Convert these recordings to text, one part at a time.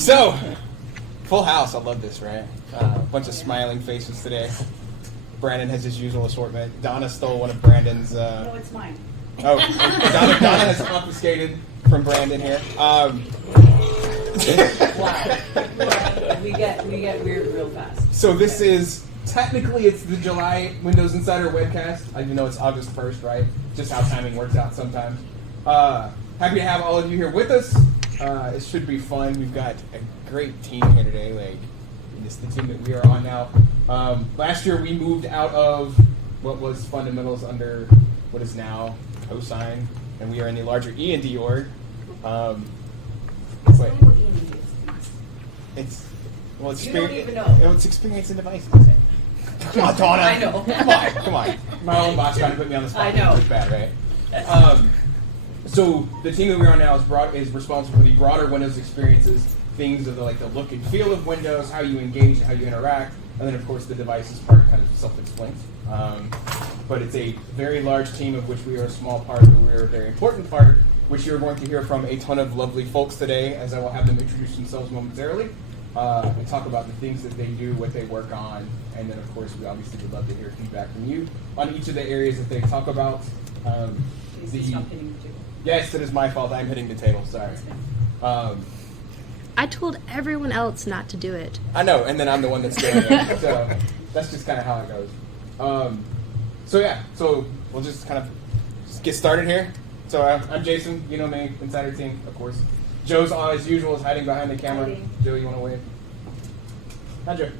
So, full house. I love this, right? A bunch of smiling faces today. Brandon has his usual assortment. Donna stole one of Brandon's. No, it's mine. Oh, Donna has confiscated from Brandon here. Wow. We get weird real fast. So this is, technically it's the July Windows Insider Webcast. I know it's August 1st, right? Just how timing works out sometimes. Happy to have all of you here with us. It should be fun. We've got a great team here today. Like, it's the team that we are on now. Last year we moved out of what was fundamentals under what is now Cosine, and we are in the larger E&D org. It's like, it's You don't even know. It's experience and devices. Come on, Donna. I know. Come on. My own boss trying to put me on the spot. I know. It's bad, right? So the team that we're on now is responsible for the broader Windows experiences, things of the look and feel of Windows, how you engage and how you interact, and then of course the devices part kind of self-explains. But it's a very large team of which we are a small part, but we're a very important part, which you're going to hear from a ton of lovely folks today, as I will have them introduce themselves momentarily, and talk about the things that they do, what they work on, and then of course we obviously would love to hear feedback from you on each of the areas that they talk about. Please stop hitting the table. Yes, it is my fault. I'm hitting the table. Sorry. I told everyone else not to do it. I know, and then I'm the one that's doing it. So that's just kind of how it goes. So we'll just kind of get started here. So I'm Jason. You know me, Insider Team, of course. Joe's, as usual, is hiding behind the camera. Hiding. Joe, you want to wave? Hi, Joe.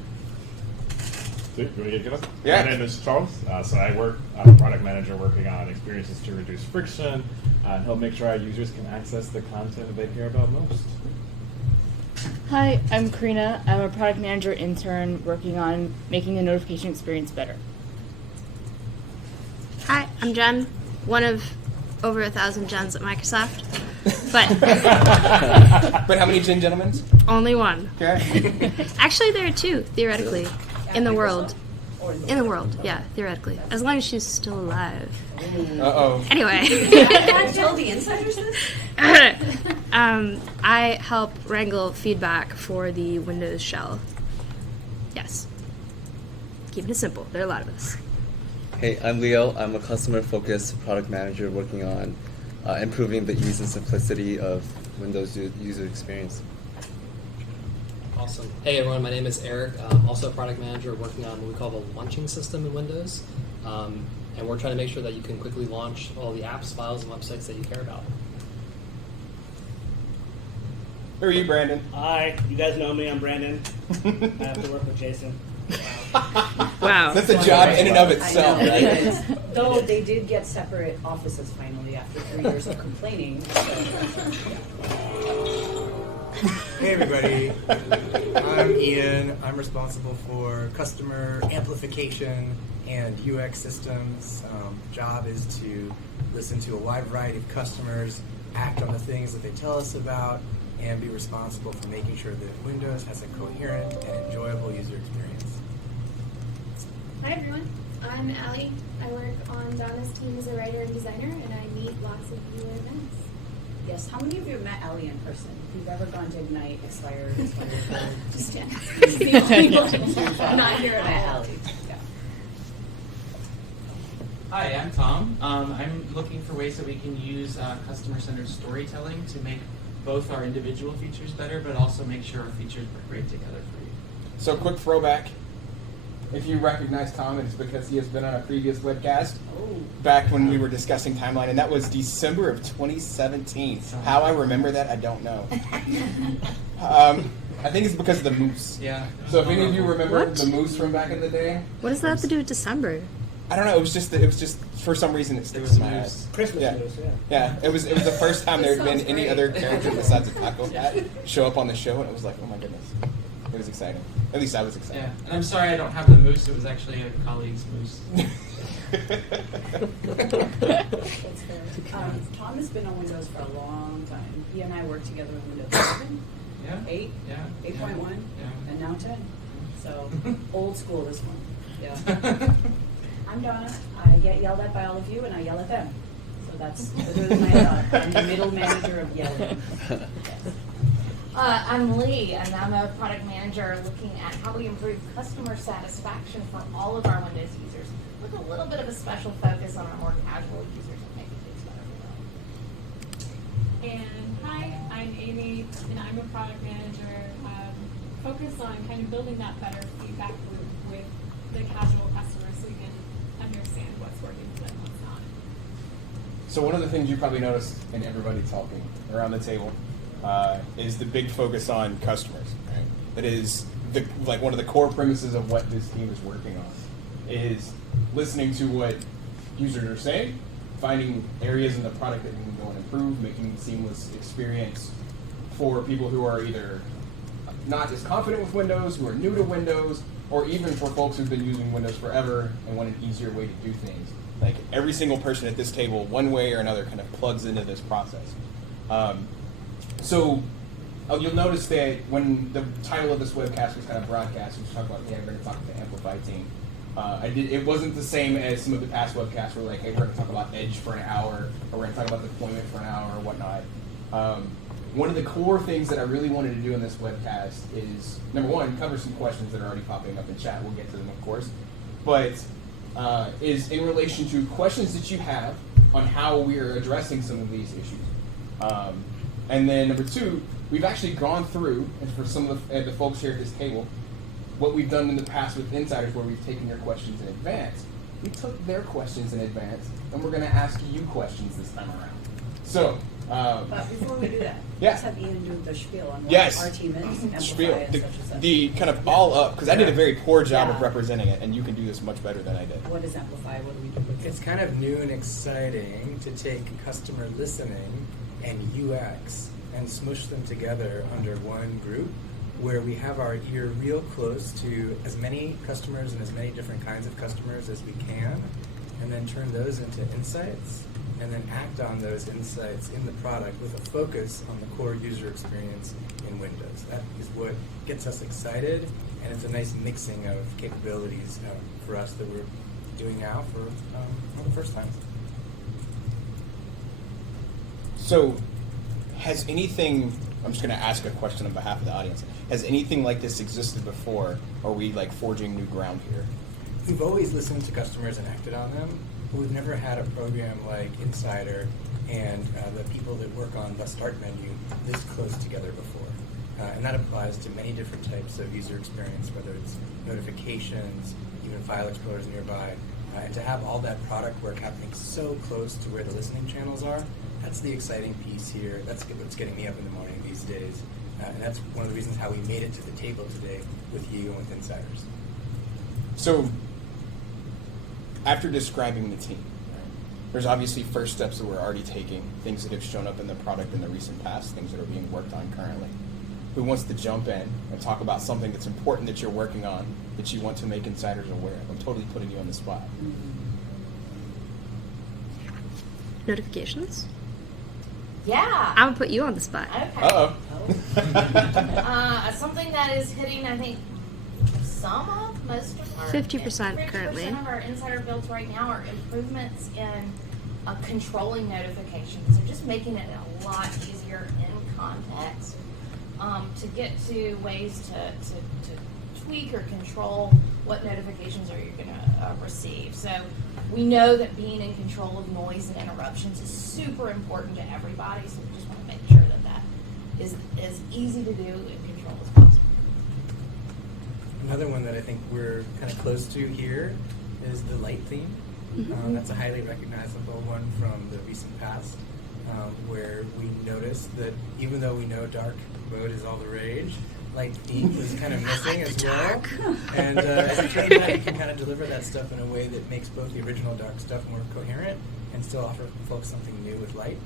You want to get going? Yeah. My name is Charles. I'm a product manager working on experiences to reduce friction and help make sure our users can access the content that they care about most. Hi, I'm Karina. I'm a product manager intern working on making the notification experience better. Hi, I'm Jen, one of over 1,000 Jens at Microsoft, but But how many gin gentlemen? only one. Okay. Actually, there are two, theoretically, in the world. Or In the world, yeah, theoretically. As long as she's still alive. Uh-oh. Anyway. Can't tell the insiders this? I help wrangle feedback for the Windows shell. Yes. Keeping it simple. There are a lot of us. Hey, I'm Leo. I'm a customer-focused product manager working on improving the ease and simplicity of Windows user experience. Awesome. Hey everyone, my name is Eric. I'm also a product manager working on what we call the launching system in Windows. And we're trying to make sure that you can quickly launch all the apps, files, and websites that you care about. Who are you, Brandon? Hi, you guys know me. I'm Brandon. I have to work with Jason. Wow. That's a job in and of I itself, know, right? it is. Though they did get separate offices finally after 3 years of complaining. Hey everybody, I'm Ian. I'm responsible for customer amplification and UX systems. Job is to listen to a wide variety of customers, act on the things that they tell us about, and be responsible for making sure that Windows has a coherent and enjoyable user experience. Hi everyone, I'm Allie. I work on Donna's team as a writer and designer, and I meet lots of viewer events. Yes, how many of you have met Allie in person? If you've ever gone to Ignite, Expired, Just yeah. not here at Allie. Yeah. Hi, I'm Tom. I'm looking for ways that we can use customer-centered storytelling to make both our individual features better, but also make sure our features work great together for you. So quick throwback. If you recognize Tom, it's because he has been on a previous webcast back when we were discussing timeline, and that was December of 2017. How I remember that, I don't know. I think it's because of the moose. Yeah. So if any of you remember What? the moose from back in the day, What does that have to do with December? I don't know. It was just for some reason it sticks was in my head. moose. Christmas Yeah. news, yeah. Yeah, it was the first time there had been Sounds any great. other character besides a taco cat show up on the show, and it was like, oh my goodness, it was exciting. At least I was excited. Yeah, and I'm sorry I don't have the moose. It was actually a colleague's moose. That's fair. Tom has been on Windows for a long time. He and I worked together on Windows 7, Yeah. 8, Yeah. 8.1, Yeah. and now 10. So, old school this one. Yeah. I'm Donna. I get yelled at by all of you, and I yell at them. So that's literally my job. I'm the middle manager of yelling. Yes. I'm Lee, and I'm a product manager looking at how we improve customer satisfaction for all of our Windows users, with a little bit of a special focus on our more casual users and making things better for them. And hi, I'm Amy, and I'm a product manager focused on kind of building that better feedback loop with the casual customers so we can understand what's working for them and what's not. So one of the things you probably noticed in everybody talking around the table is the big focus on customers. Right? That is one of the core premises of what this team is working on, is listening to what users are saying, finding areas in the product that we can go and improve, making a seamless experience for people who are either not as confident with Windows, who are new to Windows, or even for folks who've been using Windows forever and want an easier way to do things. Like every single person at this table, one way or another, kind of plugs into this process. So you'll notice that when the title of this webcast was kind of broadcast, we talked about, hey, we're going to talk to the Amplify team. It wasn't the same as some of the past webcasts where like, hey, we're going to talk about Edge for an hour, or we're going to talk about deployment for an hour, or whatnot. One of the core things that I really wanted to do in this webcast is, number one, cover some questions that are already popping up in chat. We'll get to them, of course. But is in relation to questions that you have on how we are addressing some of these issues. And then number two, we've actually gone through, and for some of the folks here at this table, what we've done in the past with Insiders where we've taken their questions in advance. We took their questions in advance, and we're going to ask you questions this time around. So, but before we do that, yeah. let's have Ian do the spiel on what Yes. our team is, Amplify Spiel. and such and such. The kind of all up, because I did a very poor job of Yeah. representing it, and you can do this much better than I did. What is Amplify? What do we do with it? It's kind of new and exciting to take customer listening and UX and smush them together under one group, where we have our ear real close to as many customers and as many different kinds of customers as we can, and then turn those into insights, and then act on those insights in the product with a focus on the core user experience in Windows. That is what gets us excited, and it's a nice mixing of capabilities for us that we're doing now for the first time. So, has anything, I'm just going to ask a question on behalf of the audience, has anything like this existed before, or are we like forging new ground here? We've always listened to customers and acted on them, but we've never had a program like Insider and the people that work on the Start menu this close together before. And that applies to many different types of user experience, whether it's notifications, even file explorers nearby. And to have all that product work happening so close to where the listening channels are, that's the exciting piece here. That's what's getting me up in the morning these days. And that's one of the reasons how we made it to the table today with you and with Insiders. So, after describing the team, there's obviously first steps that we're already taking, things that have shown up in the product in the recent past, things that are being worked on currently. Who wants to jump in and talk about something that's important that you're working on, that you want to make Insiders aware of? I'm totally putting you on the spot. Notifications? Yeah. I'm gonna put you on the spot. Okay. Uh-oh. Something that is hitting, I think, most of our 50% currently. 50% of our insider builds right now are improvements in controlling notifications. So just making it a lot easier in context to get to ways to tweak or control what notifications are you going to receive. So we know that being in control of noise and interruptions is super important to everybody. So we just want to make sure that that is as easy to do and control as possible. Another one that I think we're kind of close to here is the light theme. That's a highly recognizable one from the recent past, where we noticed that even though we know dark mode is all the rage, light theme was kind of missing as well. And at the same time, you can kind of deliver that stuff in a way that makes both the original dark stuff more coherent and still offer folks something new with light.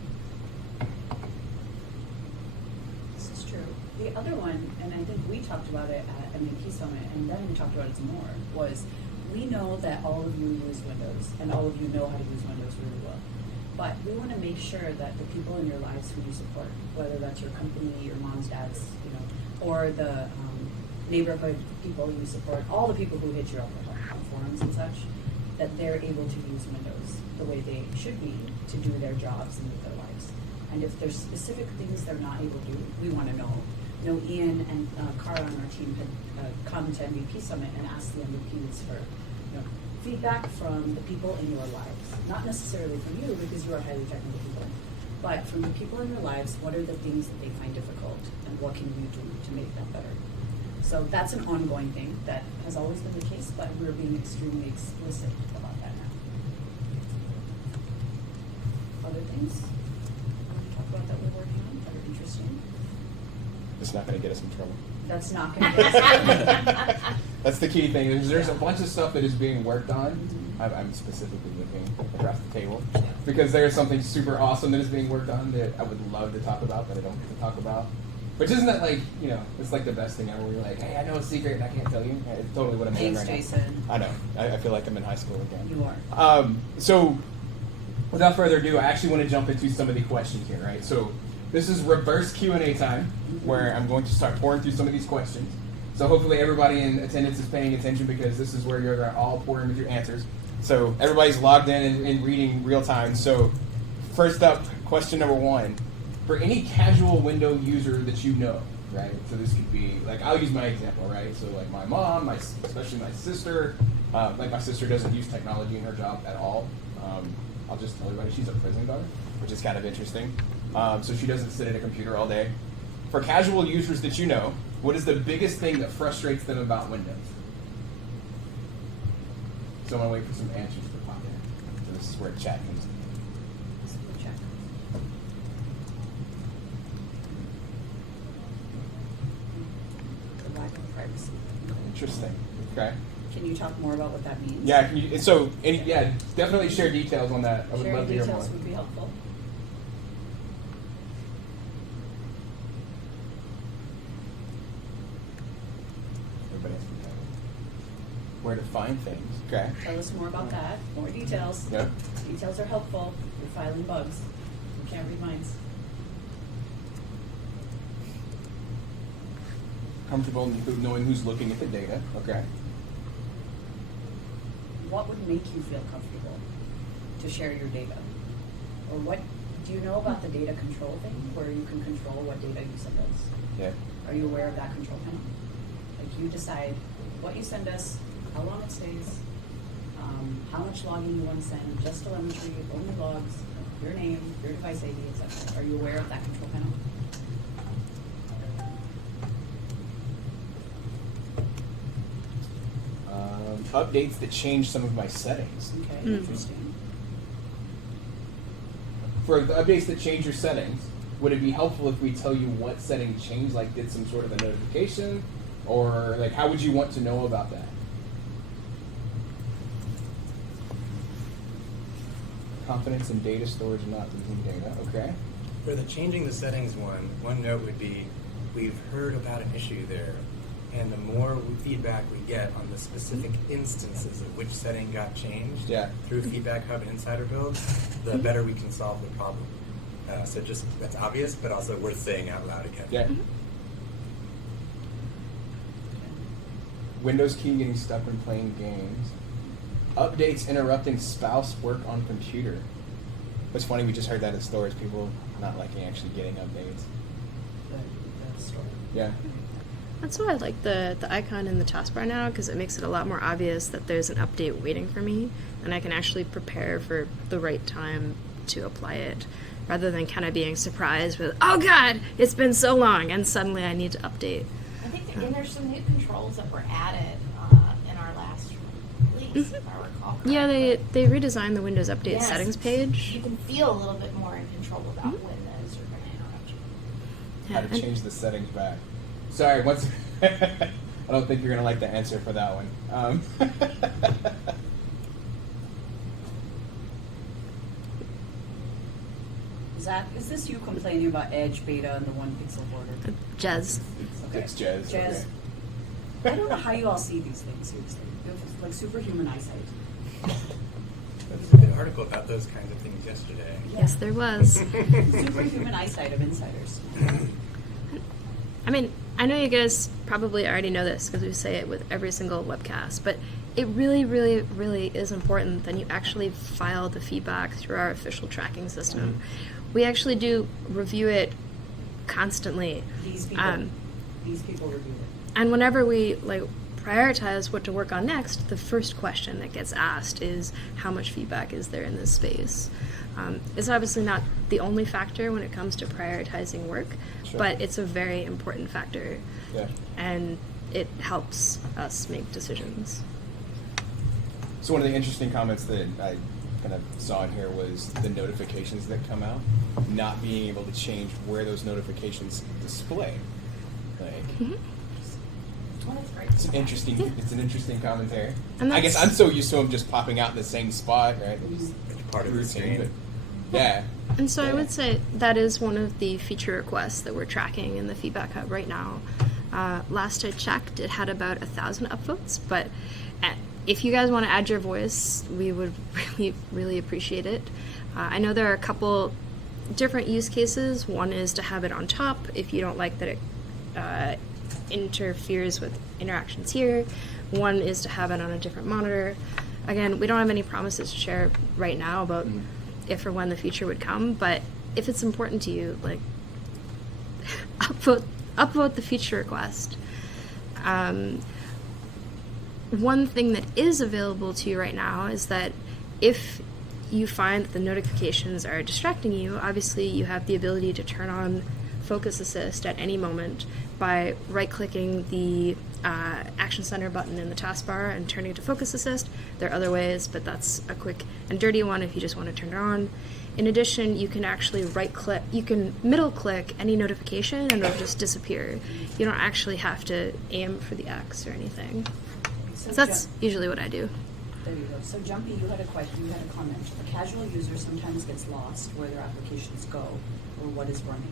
This is true. The other one, and I think we talked about it at MVP Summit, and then we talked about it some more, was we know that all of you use Windows, and all of you know how to use Windows really well. But we want to make sure that the people in your lives who you support, whether that's your company, your mom's, dad's, or the neighborhood people you support, all the people who hit you up on forums and such, that they're able to use Windows the way they should be to do their jobs and live their lives. And if there's specific things they're not able to do, we want to know Ian and Cara on our team had come to MVP Summit and asked the MVPs for feedback from the people in your lives. Not necessarily from you, because you are highly technical people, but from the people in your lives, what are the things that they find difficult, and what can you do to make them better? So that's an ongoing thing that has always been the case, but we're being extremely explicit about that now. Other things we can talk about that we're working on that are interesting? It's not going to get us in trouble. That's not going to get us. That's the key thing. There's a bunch of stuff that is being worked on. I'm specifically looking across the table because there's something super awesome that is being worked on that I would love to talk about, but I don't get to talk about. Which isn't that like, it's like the best thing ever where you're like, hey, I know a secret and I can't tell you. It's totally what I'm doing right Jason. now. I know. I feel like I'm in high school again. You are. So without further ado, I actually want to jump into some of the questions here, right? So this is reverse Q&A time where I'm going to start pouring through some of these questions. So hopefully everybody in attendance is paying attention because this is where you're going to all pour in with your answers. So everybody's logged in and reading real time. So first up, question number 1. For any casual window user that you know, right? So this could be, like, I'll use my example, right? So like my mom, especially my sister, like my sister doesn't use technology in her job at all. I'll just tell everybody she's a prison guard, which is kind of interesting. So she doesn't sit at a computer all day. For casual users that you know, what is the biggest thing that frustrates them about Windows? So I'm going to wait for some answers to pop in. So this is where chat comes in. The lack of privacy. Interesting. Okay. Can you talk more about what that means? Yeah. Definitely share details on that. I would love to hear more. Sharing details would be helpful. Where to find things. Okay. Tell us more about that. More details. Yep. Details are helpful. You're filing bugs. You can't read minds. Comfortable knowing who's looking at the data. Okay. What would make you feel comfortable to share your data? Or what do you know about the data control thing, where you can control what data you send us? Yeah. Are you aware of that control panel? Like, you decide what you send us, how long it stays, how much logging you want to send, just telemetry, only logs, your name, your device ID, etc. Are you aware of that control panel? Updates that change some of my settings. Okay, interesting. For the updates that change your settings, would it be helpful if we tell you what setting changed, like did some sort of a notification? Or like how would you want to know about that? Confidence in data storage and not losing data. Okay. For the changing the settings one note would be, we've heard about an issue there, and the more feedback we get on the specific instances of which setting got changed through Feedback Hub and Insider builds, the better we can solve the problem. So just, that's obvious, but also worth saying out loud again. Yeah. Windows key getting stuck when playing games. Updates interrupting spouse work on computer. It's funny, we just heard that in stores, people not liking actually getting updates. The story. Yeah. That's why I like the icon in the taskbar now, because it makes it a lot more obvious that there's an update waiting for me, and I can actually prepare for the right time to apply it, rather than kind of being surprised with, oh god, it's been so long, and suddenly I need to update. I think and there's some new controls that were added in our last release, if I recall. Yeah, they redesigned the Windows Update settings page. You can feel a little bit more in control about when those are going to interrupt you. How to change the settings back. Sorry, once I don't think you're gonna like the answer for that one. Is this you complaining about Edge beta and the 1 pixel border? Jez. Okay. It's Jez. Jez. Okay. I don't know how you all see these things, seriously. You have like superhuman eyesight. There was a good article about those kinds of things yesterday. Yes, there was. Superhuman eyesight of insiders. I mean, I know you guys probably already know this because we say it with every single webcast, but it really, really, really is important that you actually file the feedback through our official tracking system. We actually do review it constantly. These people. these people review it. And whenever we prioritize what to work on next, the first question that gets asked is how much feedback is there in this space. It's obviously not the only factor when it comes to prioritizing work, Sure. but it's a very important factor, Yeah. and it helps us make decisions. So one of the interesting comments that I kind of saw in here was the notifications that come out, not being able to change where those notifications display. Like, Well, that's great. it's an interesting commentary. And I guess that's- I'm so used to them just popping out in the same spot, right? It's part of the Routine, screen. but yeah. And so I Yeah. would say that is one of the feature requests that we're tracking in the Feedback Hub right now. Last I checked, it had about 1,000 upvotes, but if you guys want to add your voice, we would really, really appreciate it. I know there are a couple different use cases. One is to have it on top if you don't like that it interferes with interactions here. One is to have it on a different monitor. Again, we don't have any promises to share right now about if or when the feature would come, but if it's important to you, upvote the feature request. One thing that is available to you right now is that if you find that the notifications are distracting you, obviously you have the ability to turn on Focus Assist at any moment by right-clicking the Action Center button in the taskbar and turning it to Focus Assist. There are other ways, but that's a quick and dirty one if you just want to turn it on. In addition, you can actually right-click, you can middle-click any notification and it'll just disappear. You don't actually have to aim for the X or anything. So that's usually what I do. There you go. So Jumpy, you had a question, you had a comment. A casual user sometimes gets lost where their applications go or what is running.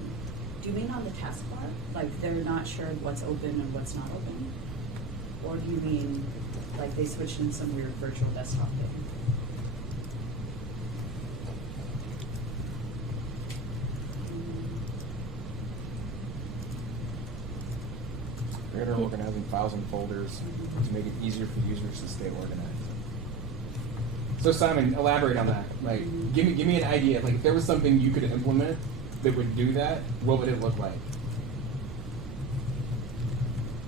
Do you mean on the taskbar? Like they're not sure what's open and what's not open? Or do you mean like they switched in some weird virtual desktop thing? We're going to organizing files and folders to make it easier for users to stay organized. So Simon, elaborate on that. Like, give me an idea. Like, if there was something you could implement that would do that, what would it look like?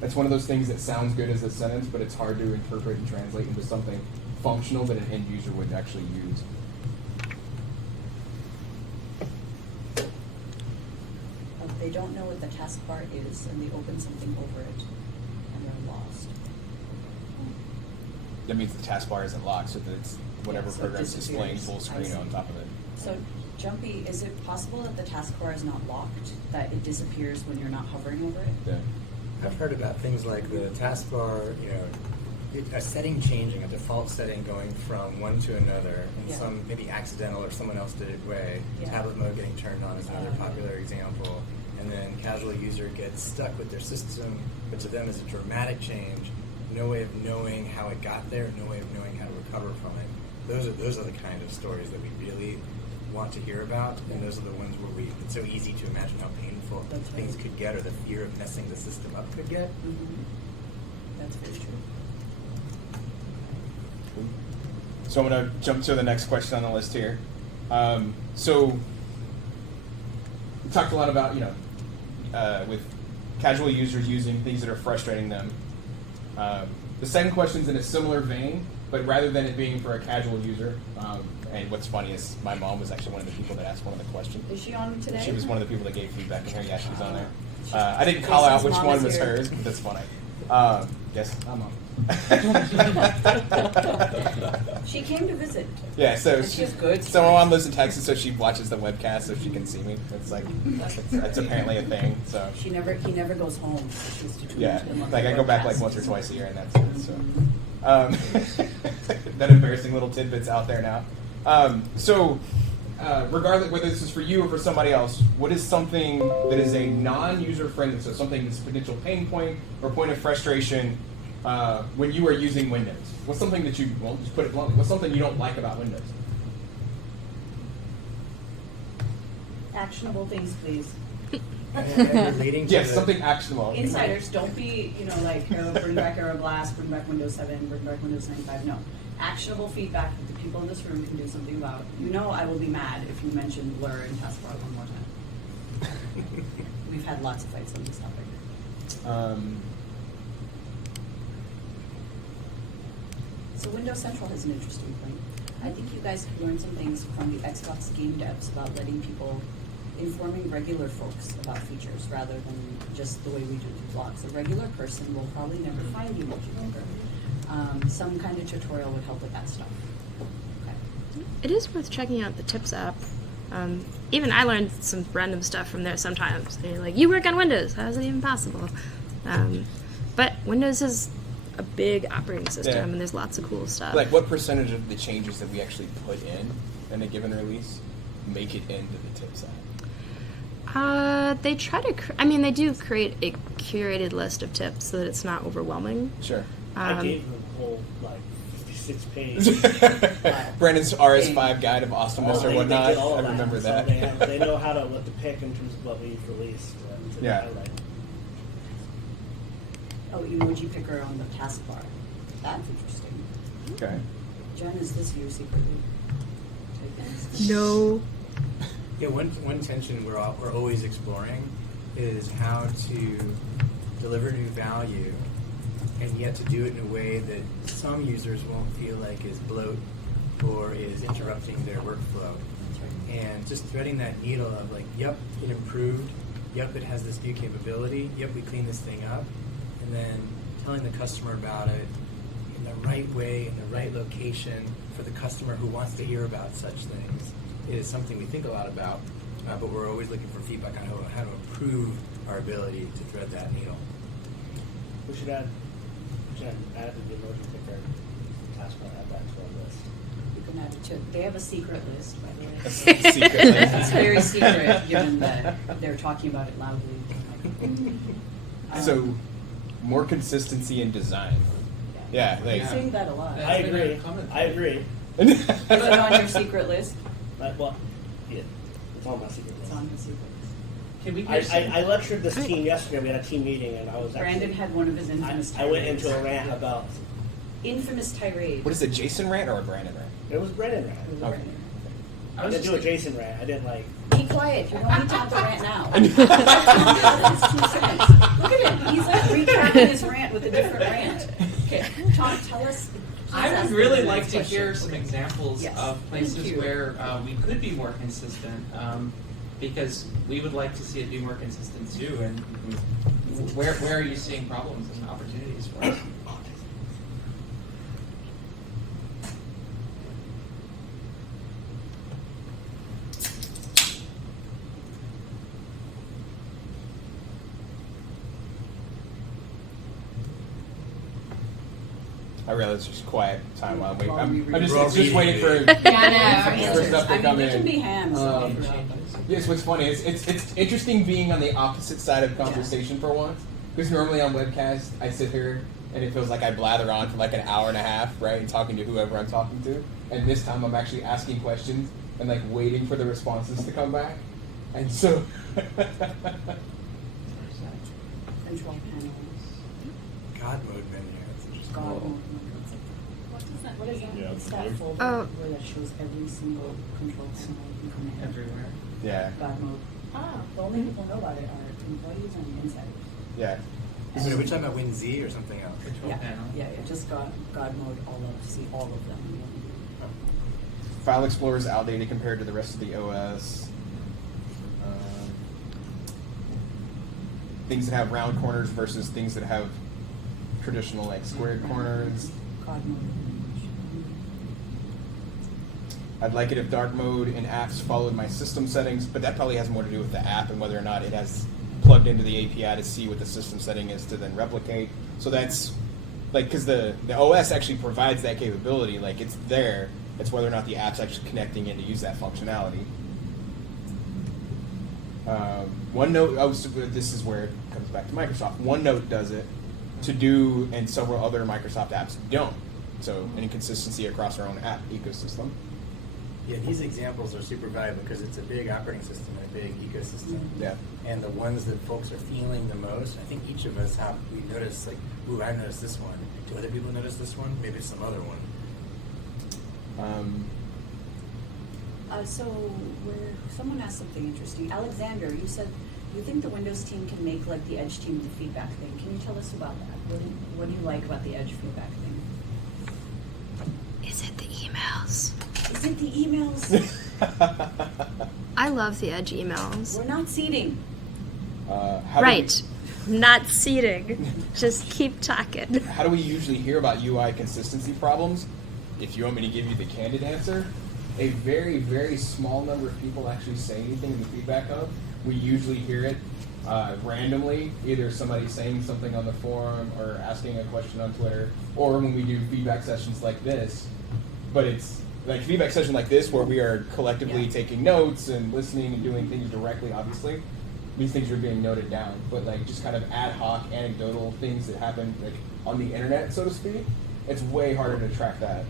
That's one of those things that sounds good as a sentence, but it's hard to interpret and translate into something functional that an end user would actually use. They don't know what the taskbar is and they open something over it and they're lost. That means the taskbar isn't locked, so that it's whatever Yeah, so it program's displaying disappears. full screen I see. on top of it. So Jumpy, is it possible that the taskbar is not locked, that it disappears when you're not hovering over it? Yeah. I've heard about things like the taskbar, a setting changing, a default setting going from one to another in Yeah. some maybe accidental or someone else did it way. Yeah. Tablet mode getting turned on is another popular example. And then casual user gets stuck with their system, but to them is a dramatic change. No way of knowing how it got there, no way of knowing how to recover from it. Those are the kind of stories that we really want to hear about, and those are the ones where it's so easy to imagine how painful things could get, or the fear of messing the system up could get. That's very true. So I'm going to jump to the next question on the list here. So we talked a lot about, with casual users using things that are frustrating them. The second question is in a similar vein, but rather than it being for a casual user, and what's funny is my mom was actually one of the people that asked one of the questions. Is she on today? She was one of the people that gave feedback in here. Yeah, she was on there. I didn't call out which one was hers, but that's funny. Yes, I'm on. She came to visit. Yeah, so And she's good. So my mom lives in Texas, so she watches the webcast so she can see me. It's like that's apparently a thing. So He never goes home. So she's to tune yeah, into the monthly like I go back webcast. like once or twice a year, and that's it. So that embarrassing little tidbits out there now. Regardless whether this is for you or for somebody else, what is something that is a non-user friendly, so something that's a potential pain point or point of frustration when you are using Windows? What's something that you, well, just put it bluntly, what's something you don't like about Windows? Actionable things, please. And relating to Yes, the- something actionable. Insiders, don't be, like, bring back Aeroblast, bring back Windows 7, bring back Windows 95. No. Actionable feedback that the people in this room can do something about. I will be mad if you mention Blur and Taskbar one more time. We've had lots of fights on this topic. So Windows Central has an interesting point. I think you guys could learn some things from the Xbox game devs about letting people, informing regular folks about features rather than just the way we do through blogs. A regular person will probably never find you much longer. Some kind of tutorial would help with that stuff. Okay. It is worth checking out the Tips app. Even I learned some random stuff from there sometimes. And you're like, you work on Windows, how is it even possible? But Windows is a big operating system, and there's lots of cool stuff. Like, what percentage of the changes that we actually put in a given release make it into the Tips app? They try to, they do create a curated list of tips so that it's not overwhelming. Sure. I gave them a whole, 56 page. Brandon's RS5 guide of awesomeness or whatnot. They did all I of remember so that. They know what to pick in terms of what we've released. To Yeah. highlight. Oh, emoji picker on the taskbar. That's interesting. Okay. Jen, is this you secretly? No. Yeah, one tension we're always exploring is how to deliver new value and yet to do it in a way that some users won't feel like is bloat or is interrupting their workflow. And just threading that needle of like, yep, it improved, yep, it has this new capability, yep, we cleaned this thing up, and then telling the customer about it in the right way, in the right location for the customer who wants to hear about such things is something we think a lot about, but we're always looking for feedback on how to improve our ability to thread that needle. We should add the emoji picker taskbar, add that to our list. You can add it to. They have a secret list, by the way. A secret list. It's very secret, given that they're talking about it loudly. So, more consistency in design. Yeah, like. You're saying that a lot. I agree. I agree. Put it on your secret list. Well, yeah, it's on my secret list. It's on the secret list. Can we I lectured this team yesterday. We had a team meeting, and I was Brandon had one of his infamous I went tirades. into a rant about. Infamous tirade. What is it, Jason rant or a Brandon rant? It was Brandon rant. It was Okay. Brandon. I didn't do a Jason rant. I didn't like. Be quiet. You don't need to have the rant now. It's 2 cents. Look at him. He's like recapping his rant with a different rant. Okay, Tom, tell us. I would really like to hear some examples Yes. of Thank places you. where we could be more consistent, because we would like to see it be more consistent too. And where are you seeing problems and opportunities for us? I realize it's just quiet time while I'm waiting. While we I'm just, read. it's just waiting for, for stuff to come they can in. be hams. Yes, what's funny is it's interesting being on the opposite side of the conversation for once. Because normally on Webcast, I sit here and it feels like I blather on for like an hour and a half, right, and talking to whoever I'm talking to. And this time I'm actually asking questions and like waiting for the responses to come back. And so. Control panels. God mode menu. That's interesting. God mode. What is that? Yeah, It's that weird. folder Oh. where that shows every single control panel and command. Everywhere. Yeah. God mode. Oh. The only people know about it are employees and insiders. Yeah. So are we talking about WinZ or something else? Control Yeah, panel. yeah, just God mode all of, see all of them. File Explorer is outdated compared to the rest of the OS. Things that have round corners versus things that have traditional like squared corners. God mode. I'd like it if dark mode in apps followed my system settings, but that probably has more to do with the app and whether or not it has plugged into the API to see what the system setting is to then replicate. So that's like, because the OS actually provides that capability, like it's there. It's whether or not the app's actually connecting in to use that functionality. OneNote, so this is where it comes back to Microsoft. OneNote does it to do, and several other Microsoft apps don't. So an inconsistency across our own app ecosystem. Yeah, these examples are super valuable because it's a big operating system and a big ecosystem. Yeah. And the ones that folks are feeling the most, I think each of us have, we notice like, ooh, I noticed this one. Do other people notice this one? Maybe it's some other one. So where someone asked something interesting. Alexander, you said You think the Windows team can make like the Edge team the feedback thing? Can you tell us about that? What do you like about the Edge feedback thing? Is it the emails? Is it the emails? I love the Edge emails. We're not seating. Right. Not seating. Just keep talking. How do we usually hear about UI consistency problems? If you want me to give you the candid answer, a very, very small number of people actually say anything in the feedback hub. We usually hear it randomly, either somebody saying something on the forum or asking a question on Twitter, or when we do feedback sessions like this. But it's like a feedback session like this where we are collectively taking notes and listening and doing things directly, obviously. These things are being noted down, but like just kind of ad hoc, anecdotal things that happen like on the internet, so to speak, it's way harder to track that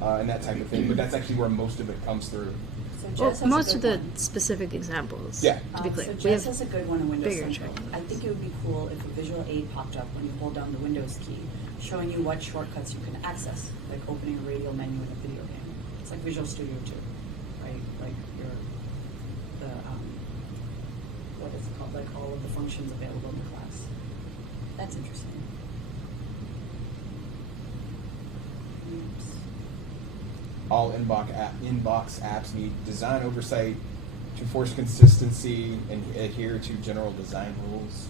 and that type of thing. But that's actually where most of it comes through. So Well, Jess has most a of good the one. specific examples. Yeah. To be clear, So we Jess have has a good one in Windows bigger Central. trainings. I think it would be cool if a visual aid popped up when you hold down the Windows key, showing you what shortcuts you can access, like opening a radial menu in a video game. It's like Visual Studio 2, right? Like what is it called? Like all of the functions available in the class. That's interesting. Oops. All inbox apps need design oversight to force consistency and adhere to general design rules.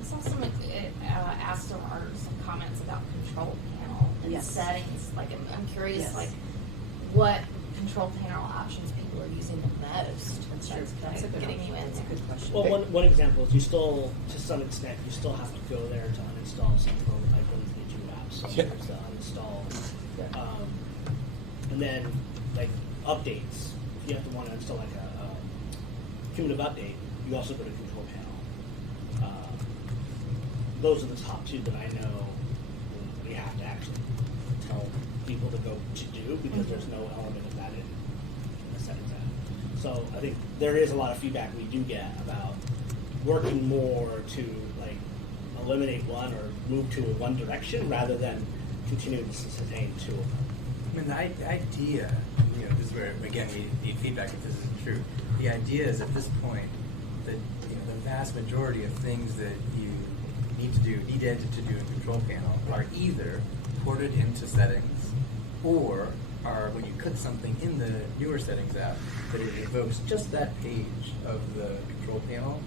I saw some asked some comments about control panel and Yes. settings. Like I'm curious, Yes. like what control panel options people are using the most. That's true. kind That's a of good getting option. you in That's a there. good question. Well, one example is you still, to some extent, you still have to go there to uninstall some of the like one of the two apps. So Yeah. there's the uninstall, and then like updates. If you have to want to install like a cumulative update, you also go to control panel. Those are the top two that I know we have to actually tell people to go to do because there's no element of that in the settings app. So I think there is a lot of feedback we do get about working more to like eliminate one or move to one direction rather than continue to sustain two of them. I mean, the idea, this is where, again, we need feedback if this isn't true. The idea is at this point that, the vast majority of things that you need to do in Control Panel are either ported into settings or are when you click something in the newer settings app that it evokes just that page of the Control Panel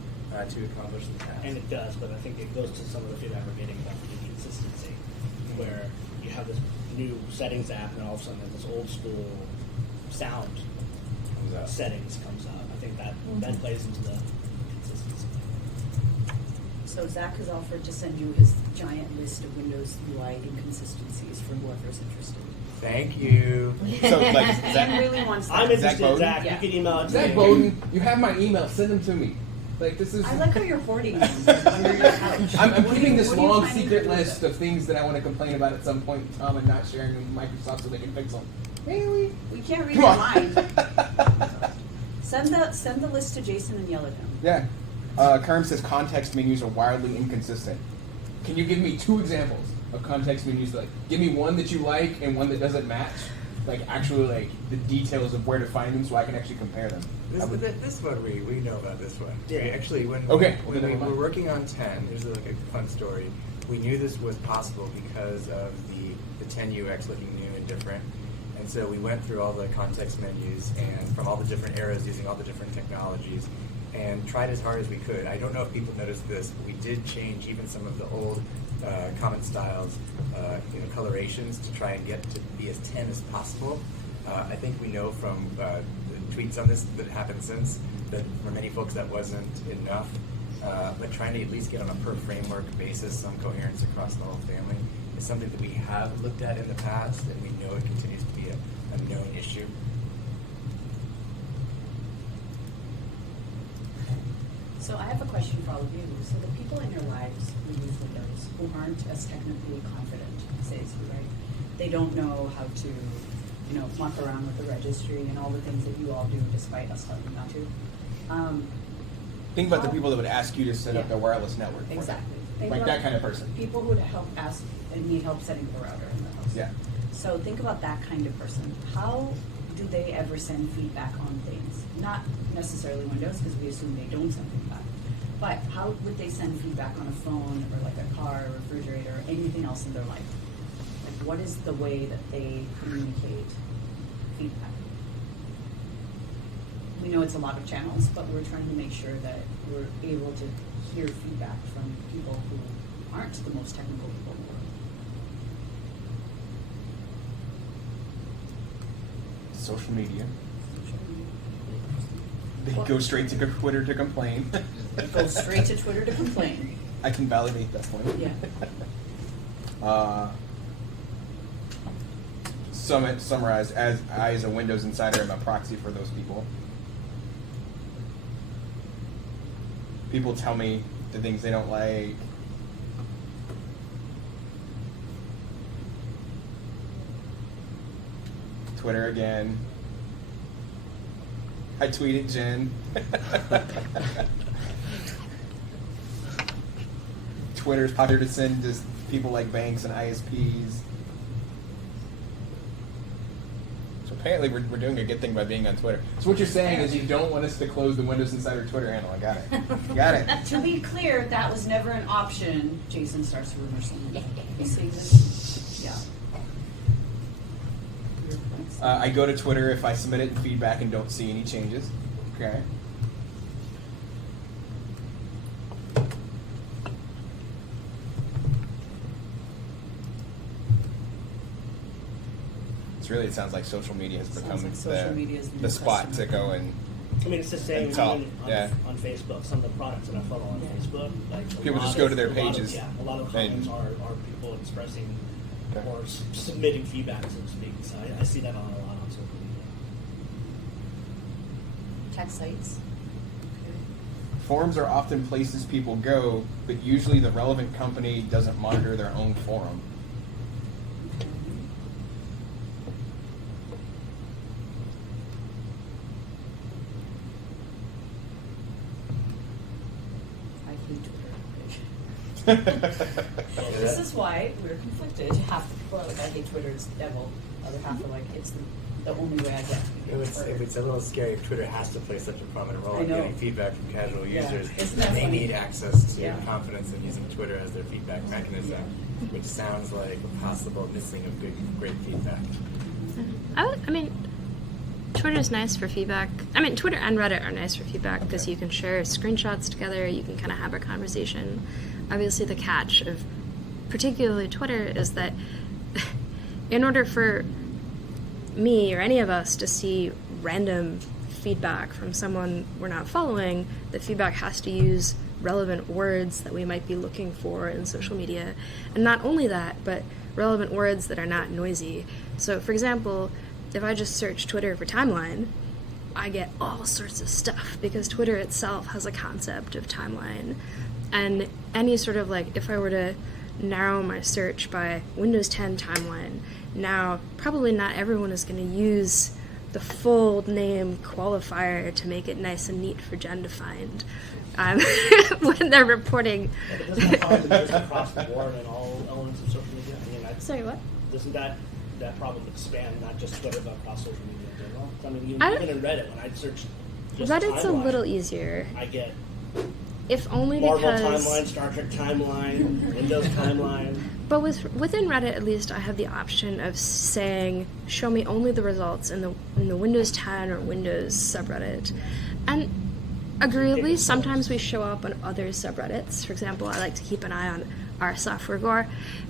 to accomplish the task. And it does, but I think it goes to some of the feedback we're getting about the inconsistency, where you have this new settings app and all of a sudden this old school sound settings comes up. I think that plays into the consistency. So Zach has offered to send you his giant list of Windows UI inconsistencies for whoever's interested. Thank you. So, like, Zach really wants that. I'm interested, Bowden? Zach. Yeah. You can email it to Zach me. Bowden, you have my email. Send them to me. Like, this is. I like how you're hoarding them under your couch. I'm What are keeping you- this what are you long planning to secret do with list it? of things that I want to complain about at some point in time and not sharing with Microsoft so they can fix them. Really? We can't read Come your on. mind. Send the list to Jason and yell at him. Yeah. Kerm says context menus are wildly inconsistent. Can you give me 2 examples of context menus? Like, give me one that you like and one that doesn't match. Like, actually, like the details of where to find them so I can actually compare them. This one we know about this one. Yeah. We actually, when Okay. we were working on 10, there's like a fun story. We knew this was possible because of the 10 UX looking new and different. And so we went through all the context menus and from all the different eras using all the different technologies and tried as hard as we could. I don't know if people noticed this, but we did change even some of the old common styles, colorations to try and get to be as 10 as possible. I think we know from the tweets on this that happened since that for many folks that wasn't enough. But trying to at least get on a per framework basis some coherence across the whole family is something that we have looked at in the past, and we know it continues to be a known issue. So I have a question for all of you. So the people in your lives who use Windows, who aren't as technically confident, say it's you, right? They don't know how to, muck around with the registry and all the things that you all do despite us telling you not to. Think about the people that would ask you to set up their wireless network for Exactly. them. Think Like about that kind of person. People who would need help setting up the router in the house. Yeah. So think about that kind of person. How do they ever send feedback on things? Not necessarily Windows, because we assume they don't send feedback. But how would they send feedback on a phone or like a car, or refrigerator, or anything else in their life? Like, what is the way that they communicate feedback? We know it's a lot of channels, but we're trying to make sure that we're able to hear feedback from people who aren't the most technical people in the world. Social media. They go straight to Twitter to complain. Go straight to Twitter to complain. I can validate that point. Yeah. Summarized, as I, as a Windows insider, am a proxy for those people. People tell me the things they don't like. Twitter again. I tweeted Jen. Twitter's popular to send to people like banks and ISPs. So apparently we're doing a good thing by being on Twitter. So what you're saying is you don't want us to close the Windows Insider Twitter handle. I got it. Got it. To be clear, that was never an option. Jason starts rumors. You seeing this? Yeah. I go to Twitter if I submit it in feedback and don't see any changes. Okay. It sounds like social media has become the spot to go and. I mean, it's the same talk. On Facebook. Some of the products that I follow on Facebook, like people just go to their pages. A lot of comments are people expressing or submitting feedback, so to speak. So I see that on a lot on social media. Tech sites. Forums are often places people go, but usually the relevant company doesn't monitor their own forum. This is why we're conflicted. Half the people are like, I hate Twitter, it's the devil. The other half are like, it's the only way I get. It's a little scary if Twitter has to play such a prominent role in getting feedback from casual users. They need access to confidence in using Twitter as their feedback mechanism, which sounds like a possible missing of great feedback. I mean, Twitter is nice for feedback. I mean, Twitter and Reddit are nice for feedback because you can share screenshots together. You can kind of have a conversation. Obviously, the catch of particularly Twitter is that in order for me or any of us to see random feedback from someone we're not following, the feedback has to use relevant words that we might be looking for in social media. And not only that, but relevant words that are not noisy. So, for example, if I just search Twitter for timeline, I get all sorts of stuff because Twitter itself has a concept of timeline. And any sort of if I were to narrow my search by Windows 10 timeline, now probably not everyone is going to use the full name qualifier to make it nice and neat for Jen to find when they're reporting. But doesn't that problem exist across the board in all elements of social media? I mean, Sorry, what? Doesn't that problem expand not just Twitter but across social media in general? I mean, even in Reddit, when I search just Reddit's timeline, a little easier. I get if only Marvel because timeline, Star Trek timeline, Windows timeline. But within Reddit, at least, I have the option of saying, show me only the results in the Windows 10 or Windows subreddit. And agreeably, sometimes we show up on other subreddits. For example, I like to keep an eye on our software gore.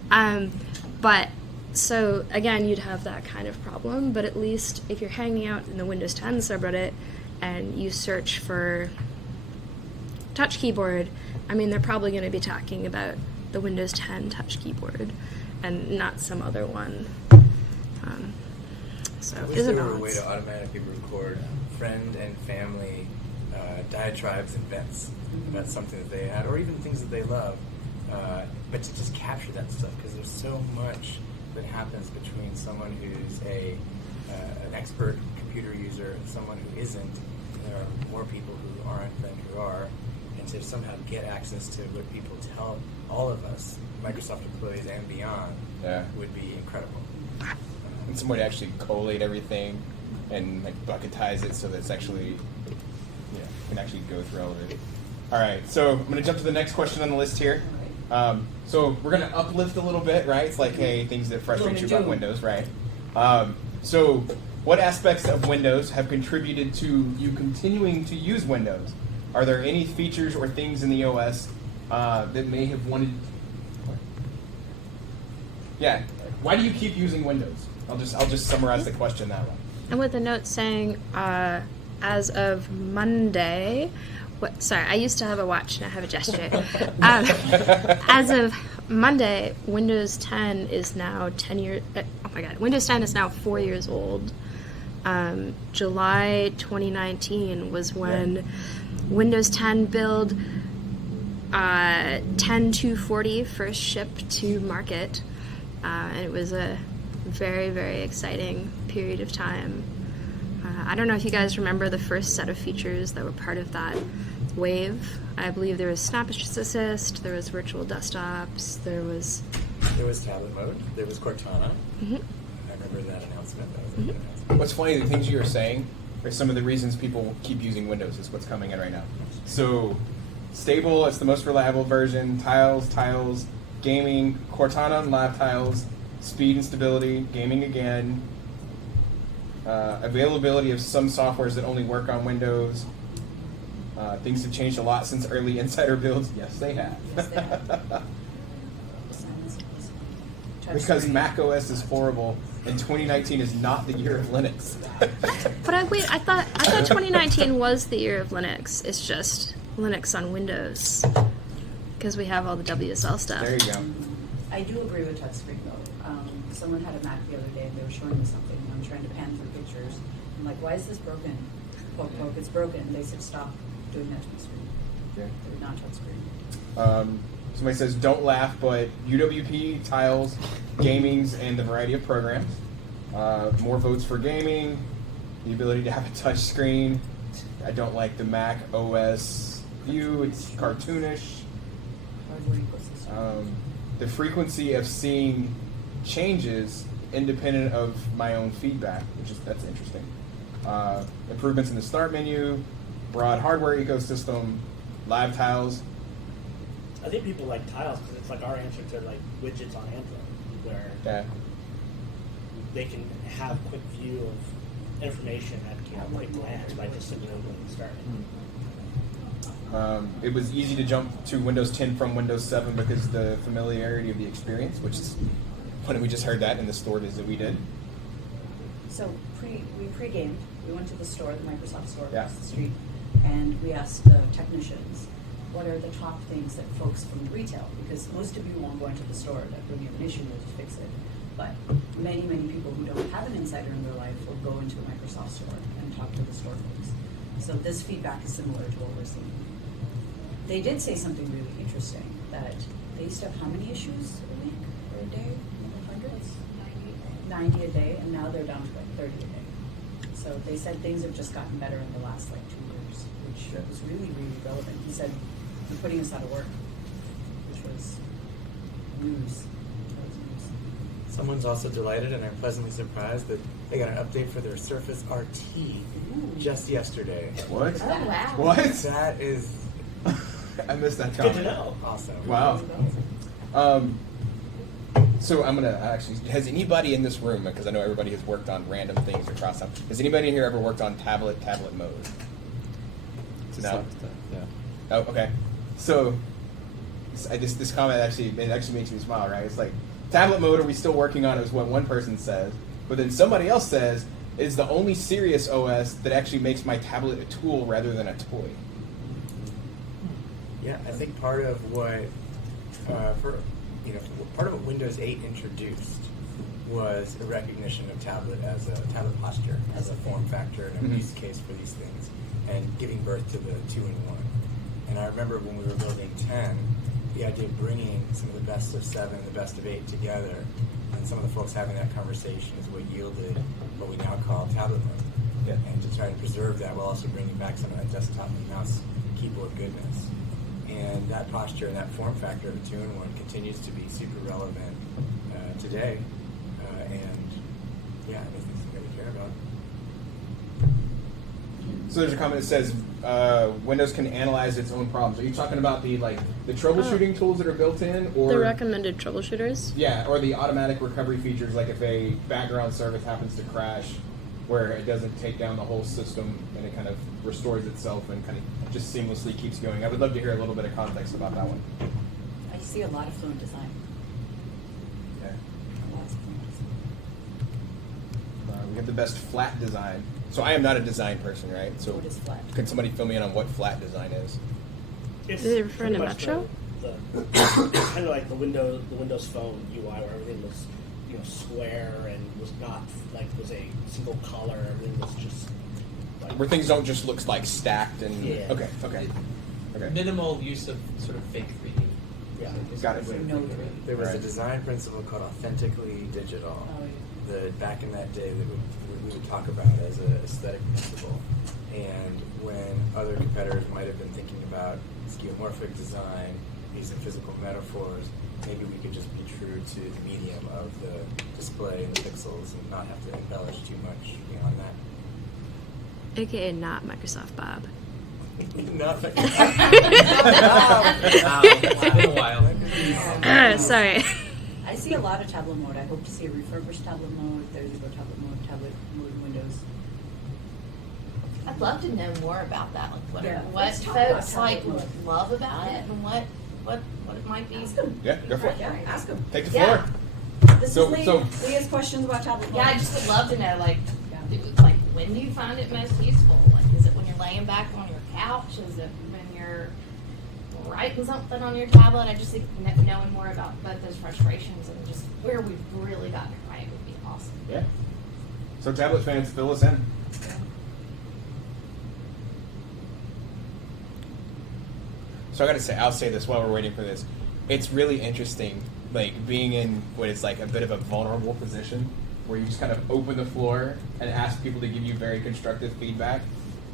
But so again, you'd have that kind of problem. But at least if you're hanging out in the Windows 10 subreddit and you search for touch keyboard, I mean, they're probably going to be talking about the Windows 10 touch keyboard and not some other one. So I wish there's a there were a balance. way to automatically record friend and family diatribes and vents about something that they had, or even things that they love, but to just capture that stuff, because there's so much that happens between someone who's an expert computer user and someone who isn't. There are more people who aren't than who are, and to somehow get access to what people tell all of us, Microsoft employees and beyond, would be incredible. And someone to actually collate everything and like bucketize it so that it's actually, can actually go through all of it. All right, so I'm going to jump to the next question on the list here. So we're going to uplift a little bit, right? It's like, hey, things that frustrate you about Windows, right? So what aspects of Windows have contributed to you continuing to use Windows? Are there any features or things in the OS that may have wanted... Yeah, why do you keep using Windows? I'll just summarize the question that way. And with a note saying, as of Monday, sorry, I used to have a watch, now I have a gesture. As of Monday, Windows 10 is now 10 years, oh my god, Windows 10 is now 4 years old. July 2019 was when Windows 10 build 10.240 first shipped to market. And it was a very, very exciting period of time. I don't know if you guys remember the first set of features that were part of that wave. I believe there was Snap Assist, there was virtual desktops, there was tablet mode, there was Cortana. Mm-hmm. I remember that announcement. That was a good announcement. What's funny, the things you were saying are some of the reasons people keep using Windows, is what's coming in right now. So, stable, it's the most reliable version, tiles, gaming, Cortana and live tiles, speed and stability, gaming again, availability of some softwares that only work on Windows. Things have changed a lot since early Insider builds. Yes, they have. Yes, they have. Because Mac OS is horrible, and 2019 is not the year of Linux. But I thought 2019 was the year of Linux. It's just Linux on Windows because we have all the WSL stuff. There you go. I do agree with touchscreen though. Someone had a Mac the other day and they were showing me something and I'm trying to pan through pictures. I'm like, why is this broken? Poke, it's broken. They said stop doing that to my screen. Yeah. They're not touchscreen. Somebody says, don't laugh, but UWP, tiles, gamings, and the variety of programs. More votes for gaming, the ability to have a touch screen. I don't like the Mac OS view, it's cartoonish. Hardware ecosystem. The frequency of seeing changes independent of my own feedback, that's interesting. Improvements in the start menu, broad hardware ecosystem, live tiles. I think people like tiles because it's like our answer to like widgets on Android, where they can have quick view of information at quick glance by just simply opening and starting. It was easy to jump to Windows 10 from Windows 7 because the familiarity of the experience, which is funny, we just heard that in the store that we did. So we pre-gamed. We went to the store, the Microsoft store across Yeah. the street, and we asked the technicians, what are the top things that folks from retail, because most of you won't go into the store, that when you have an issue, you'll just fix it. But many, many people who don't have an insider in their life will go into a Microsoft store and talk to the store folks. So this feedback is similar to what we're seeing. They did say something really interesting, that they used to have how many issues a week or a day? Hundreds? 90 a day, and now they're down to like 30 a day. So they said things have just gotten better in the last like 2 years, which was really, really relevant. He said, "You're putting us out of work," which was news. That was news. Someone's also delighted and I'm pleasantly surprised that they got an update for their Surface RT just yesterday. What? Oh, wow. What? That is I missed that Good to comment. know. awesome. Wow. So I'm gonna actually. Has anybody in this room? Because I know everybody has worked on random things across time. Has anybody in here ever worked on tablet mode? So now, Yeah. oh, okay. So this comment actually makes me smile. Right? It's like tablet mode. Are we still working on? Is what one person says, but then somebody else says is the only serious OS that actually makes my tablet a tool rather than a toy. Yeah, I think part of what part of what Windows 8 introduced was a recognition of tablet as a tablet posture, as a form factor and a use case for these things, and giving birth to the 2-in-1. And I remember when we were building 10, the idea of bringing some of the best of 7 and the best of 8 together, and some of the folks having that conversation is what yielded what we now call tablet mode. Yeah. And to try to preserve that while also bringing back some of that desktop and mouse keyboard goodness. And that posture and that form factor of a 2-in-1 continues to be super relevant today. And yeah, I mean, it's something we care about. So there's a comment that says Windows can analyze its own problems. Are you talking about the troubleshooting tools that are built in, or The recommended troubleshooters? yeah, or the automatic recovery features, like if a background service happens to crash, where it doesn't take down the whole system and it kind of restores itself and kind of just seamlessly keeps going. I would love to hear a little bit of context about that one. I see a lot of fluent design. Okay. A lot of fluent design. We have the best flat design. So I am not a design person, right? So What is flat? Could somebody fill me in on what flat design is? It's Is it referring to pretty much Metro? It's kind of like the Windows Phone UI, where everything was square and was not was a single color. Everything was just like Where things don't just look like stacked and Yeah. okay. Minimal use of sort of fake 3D. Yeah. Got it. So no 3D. There was a Right. design principle called authentically digital. Oh, yeah. That back in that day we would talk about as an aesthetic principle. And when other competitors might have been thinking about skeuomorphic design, using physical metaphors, maybe we could just be true to the medium of the display and the pixels and not have to embellish too much beyond that. AKA not Microsoft Bob. Nothing. It's been a while. Sorry. I see a lot of tablet mode. I hope to see a refurbished tablet mode. There you go, tablet mode in Windows. I'd love to know more about that. Like Yeah, what let's talk about folks like tablet mode. love about it, and what it might be. Ask them. Yeah, go for it. Yeah, ask them. Take the Yeah. floor. This So- is so- Leah's questions about tablet mode. Yeah, I just would love to know, like, Yeah. like when do you find it most useful? Like, is it when you're laying back on your couch? Is it when you're writing something on your tablet? I just think knowing more about both those frustrations and just where we've really gotten it right would be awesome. Yeah. So tablet fans, fill us in. So I gotta say, I'll say this while we're waiting for this. It's really interesting, like being in what is like a bit of a vulnerable position, where you just kind of open the floor and ask people to give you very constructive feedback.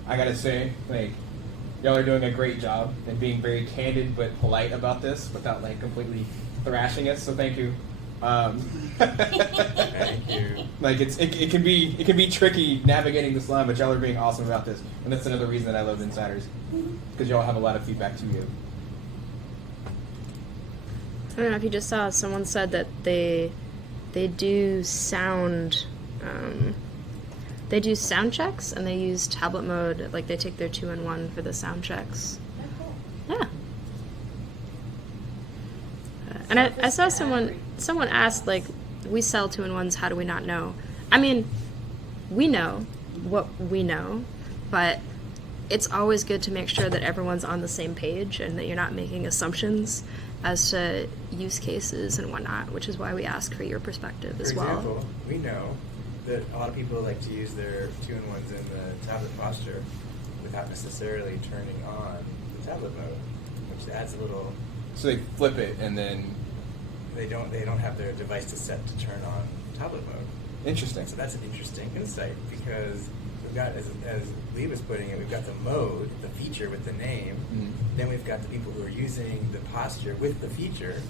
I gotta say, like, y'all are doing a great job and being very candid but polite about this without like completely thrashing us. So thank you. Thank you. Like it can be tricky navigating the slime, but y'all are being awesome about this, and that's another reason that I love Insiders, because y'all have a lot of feedback to give. I don't know if you just saw, someone said that they do sound checks, and they use tablet mode, like they take their 2-in-1 for the sound checks. Yeah. And I saw someone asked, like, we sell 2-in-1s, how do we not know? I mean, we know what we know, but it's always good to make sure that everyone's on the same page and that you're not making assumptions as to use cases and whatnot, which is why we ask for your perspective as well. For example, we know that a lot of people like to use their 2-in-1s in the tablet posture without necessarily turning on the tablet mode, which adds a little. So they flip it and then They don't have their device to set to turn on tablet mode. interesting. So that's an interesting insight, because we've got, as Lee was putting it, we've got the mode, the feature with the name. Mhm. Then we've got the people who are using the posture with the feature,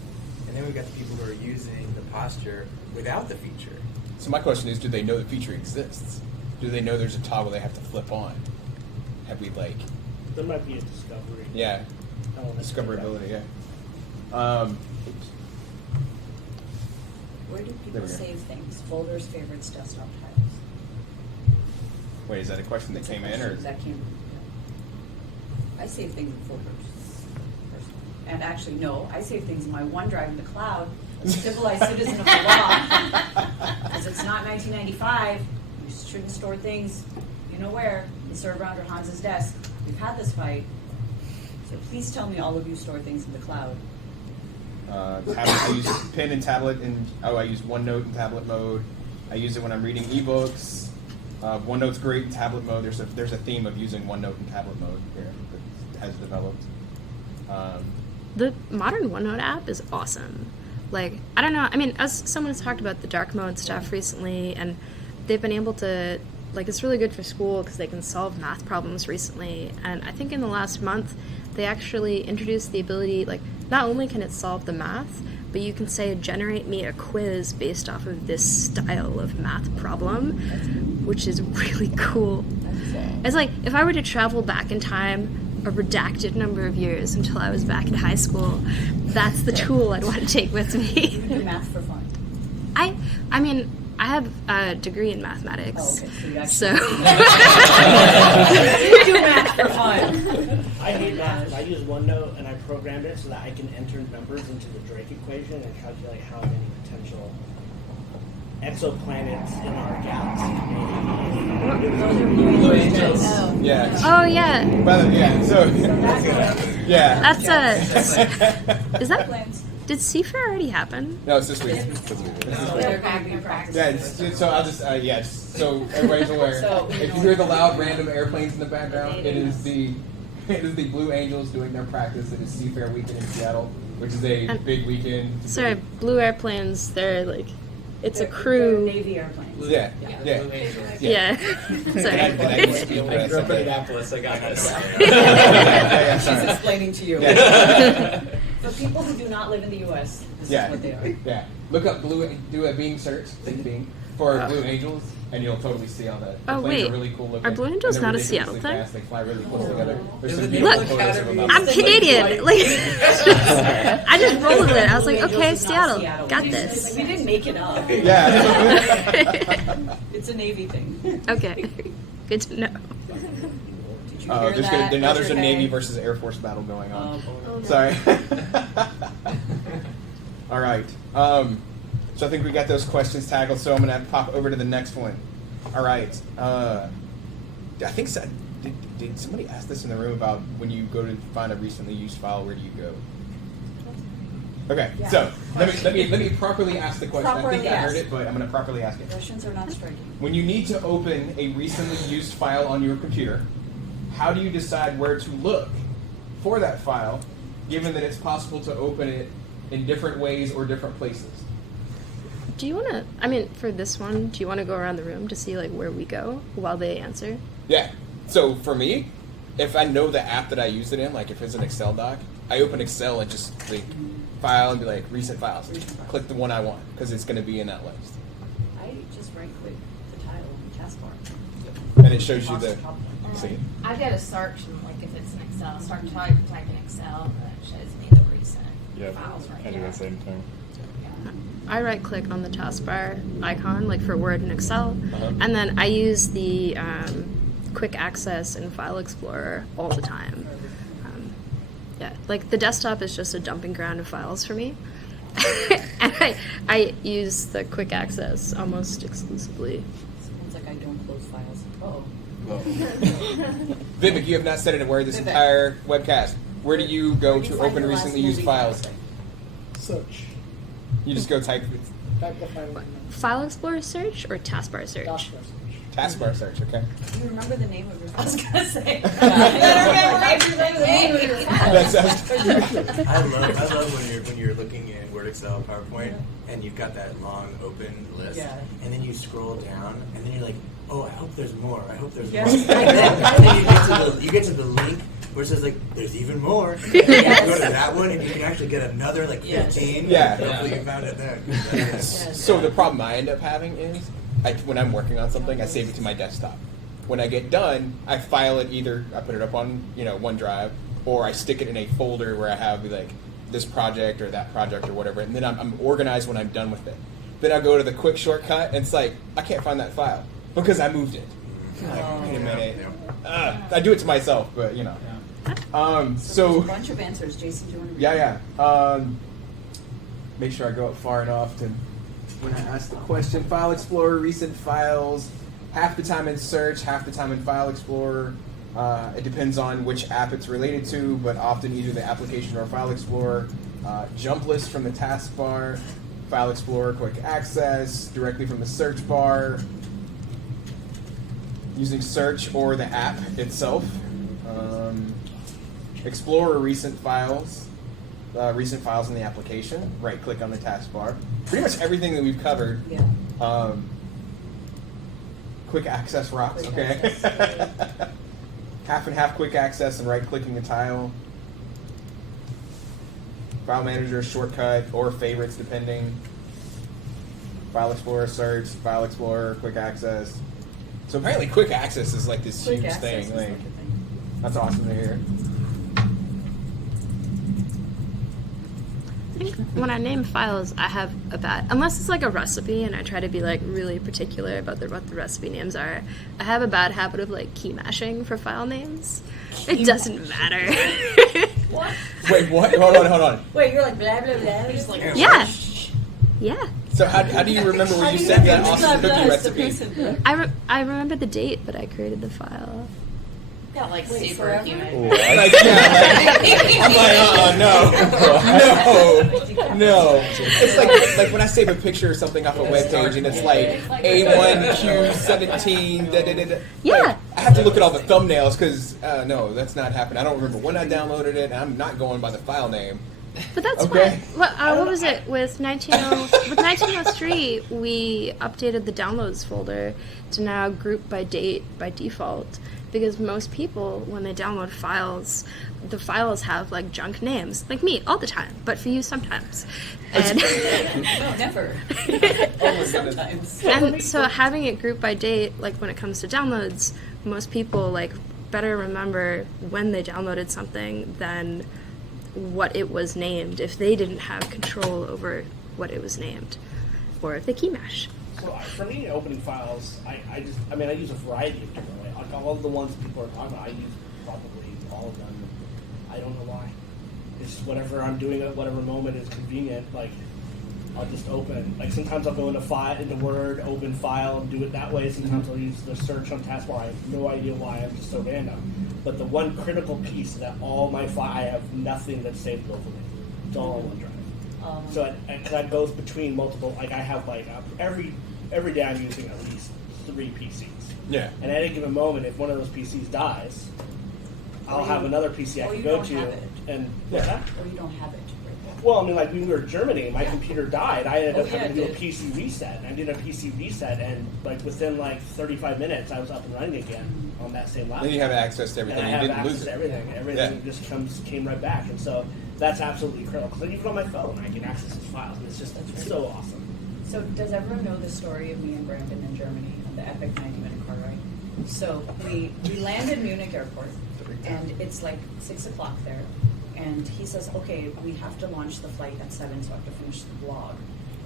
and then we've got the people who are using the posture without the feature. So my question is, do they know the feature exists? Do they know there's a toggle they have to flip on? Have we like, there might be a discovery. yeah, element to that. discoverability, yeah. Where do There people we go. save things? Folders, favorites, desktop tiles. Wait, is that a question that came in, or? That came. Yeah. I save things in folders, personally. And actually, no, I save things in my OneDrive in the cloud as a civilized citizen of the law. Because it's not 1995. You shouldn't store things, you know where, the server under Hans's desk. We've had this fight. So please tell me all of you store things in the cloud. I use pen and tablet, I use OneNote in tablet mode. I use it when I'm reading ebooks. OneNote's great in tablet mode. There's a theme of using OneNote in tablet mode here that has developed. The modern OneNote app is awesome. Like, I don't know, I mean, as someone has talked about the dark mode stuff recently, and they've been able to, like, it's really good for school because they can solve math problems recently. And I think in the last month, they actually introduced the ability, like, not only can it solve the math, but you can say, generate me a quiz based off of this style of math problem, which is really cool. It's like if I were to travel back in time a redacted number of years until I was back in high school, that's the tool I'd want to take with me. You do math for fun. I mean, I have a degree in mathematics. Oh, okay. So you actually So you do math for fun. I hate math. I use OneNote and I programmed it so that I can enter numbers into the Drake equation and calculate how many potential exoplanets in our galaxy. Yeah. Oh yeah. By the yeah. So yeah. That's is that did Seafair already happen? No, it's this week. They're going to be practicing. Yeah, so I'll just so everybody's aware. So, if you hear the loud random airplanes in the background, it is the Blue Angels doing their practice. It is Seafair Weekend in Seattle, which is a big weekend. Sorry, Blue Airplanes. They're like, it's a They're crew. Navy airplanes. Yeah. Yeah. Sorry. I grew up in Annapolis, I got this. She's explaining to you. Yeah. For people who do not live in the U.S., this is what they are. Yeah. Look up do a Bing search, think Bing, for Blue Angels, and you'll totally see all that. The Oh, planes wait. are really cool looking. Are Blue Angels and they're not a ridiculously Seattle thing? fast. They fly really close together. There's some Look, beautiful photos of them. I'm Canadian. Like, I just rolled with it. I was like, okay, Seattle, got this. We didn't make it up. Yeah. It's a Navy thing. Okay, good to know. Did you Oh, hear that? now there's a Raise your Navy hand. versus Air Force battle going on. Oh, no. Sorry. All right. So I think we got those questions tackled. So I'm gonna pop over to the next one. All right. I think did somebody ask this in the room about when you go to find a recently used file? Where do you go? Okay. Yeah. So let me properly ask the question. I Properly think I heard ask. it, but I'm gonna properly ask it. Questions are not striking. When you need to open a recently used file on your computer, how do you decide where to look for that file, given that it's possible to open it in different ways or different places? Do you want to? I mean, for this one, do you want to go around the room to see like where we go while they answer? Yeah. So for me, if I know the app that I use it in, like if it's an Excel doc, I open Excel and just like file and be like recent files. Click the one I want because it's going to be in that list. I just right click the title in the taskbar. And it shows you the. See? I go to search and like if it's an Excel, start type in Excel and it shows me the recent files right I do there. the same thing. I right click on the taskbar icon, like for Word and Excel, Uh-huh. and then I use the quick access and File Explorer all the time. Yeah, like the desktop is just a dumping ground of files for me. And I use the quick access almost exclusively. Sounds like I don't close files. Oh. Vivek, you have not said it word this entire webcast. Where do you go Where do you to find open your last recently used movie files? Search. You just go type Type the file. File Explorer search or taskbar search? taskbar search, okay? Do you remember the name of your file? I was gonna say. That sounds I love when you're looking in Word, Excel, PowerPoint, and you've got that long open list, Yeah. and then you scroll down, and then you're like, oh, I hope there's more. I hope there's Yes. more. And then you get to the link where it says like, there's even more. And you go to that one, and you can actually get another like 15. Yeah. Hopefully you found it there. So the problem I end up having is, when I'm working on something, I save it to my desktop. When I get done, I file it either, I put it up on OneDrive, or I stick it in a folder where I have like this project or that project or whatever, and then I'm organized when I'm done with it. Then I go to the quick shortcut, and it's like, I can't find that file because I moved it. Like, wait a minute. I do it to myself, but So so there's a bunch of answers. Jason, do you want to read yeah. Make sure I go up far enough to when I ask the question. File Explorer, recent files, half the time in search, half the time in File Explorer. It depends on which app it's related to, but often either the application or File Explorer. Jump list from the taskbar, File Explorer, quick access, directly from the search bar, using search or the app itself. Explorer recent files in the application. Right click on the taskbar. Pretty much everything that we've covered. Yeah. Quick access rocks. Quick Okay. access. Half and half quick access and right clicking the tile. File manager shortcut or favorites depending. File Explorer search, File Explorer quick access. So apparently, quick access is like this Quick huge access thing. is Like, like a thing. that's awesome to hear. I think when I name files, I have a bad, unless it's like a recipe and I try to be like really particular about what the recipe names are, I have a bad habit of like key mashing for file names. It doesn't matter. What? Wait, what? Hold on. Wait, you're like blah blah blah. Just like Yeah. Yeah. So how do you remember when you set that awesome cookie recipe? I remember the date that I created the file. got like Wait, super forever? human. Like, I'm like, no. It's like when I save a picture or something off a web page and it's like A1Q17. Yeah. Like, I have to look at all the thumbnails because no, that's not happening. I don't remember when I downloaded it, and I'm not going by the file name. But that's Okay. what was it with 1903? We updated the downloads folder to now group by date by default because most people, when they download files, the files have like junk names, like me all the time, but for you sometimes. And No, never. Almost sometimes. and so having it group by date, like when it comes to downloads, most people like better remember when they downloaded something than what it was named if they didn't have control over what it was named, or if they key mash. So for me, opening files, I use a variety of different ways. Like all of the ones people are talking about, I use probably all of them. I don't know why. It's just whatever I'm doing at whatever moment is convenient. Like I'll just open. Like sometimes I'll go into Word, open file, and do it that way. Sometimes I'll use the search on taskbar. I have no idea why. I'm just so random. But the one critical piece that all my I have nothing that's saved locally. It's all on OneDrive. So that goes between multiple. Like I have like every day I'm using at least 3 PCs. Yeah. And at any given moment, if one of those PCs dies, I'll have another PC I can go to. And Or you don't have it. well, I mean, like when we were in Germany, my computer died. I ended up having to do a it did. PC reset. And I did a PC reset, and like within like 35 minutes, I was up and running again on that same laptop. Then you have access to everything. And I You have didn't access lose to it. everything. Everything just came right back, and so that's absolutely critical. Because even on my phone, I can access these files, and it's just so awesome. So does everyone know the story of me and Brandon in Germany and the epic 90-minute car ride? So we land in Munich airport, and it's like 6 o'clock there. And he says, okay, we have to launch the flight at 7, so I have to finish the vlog.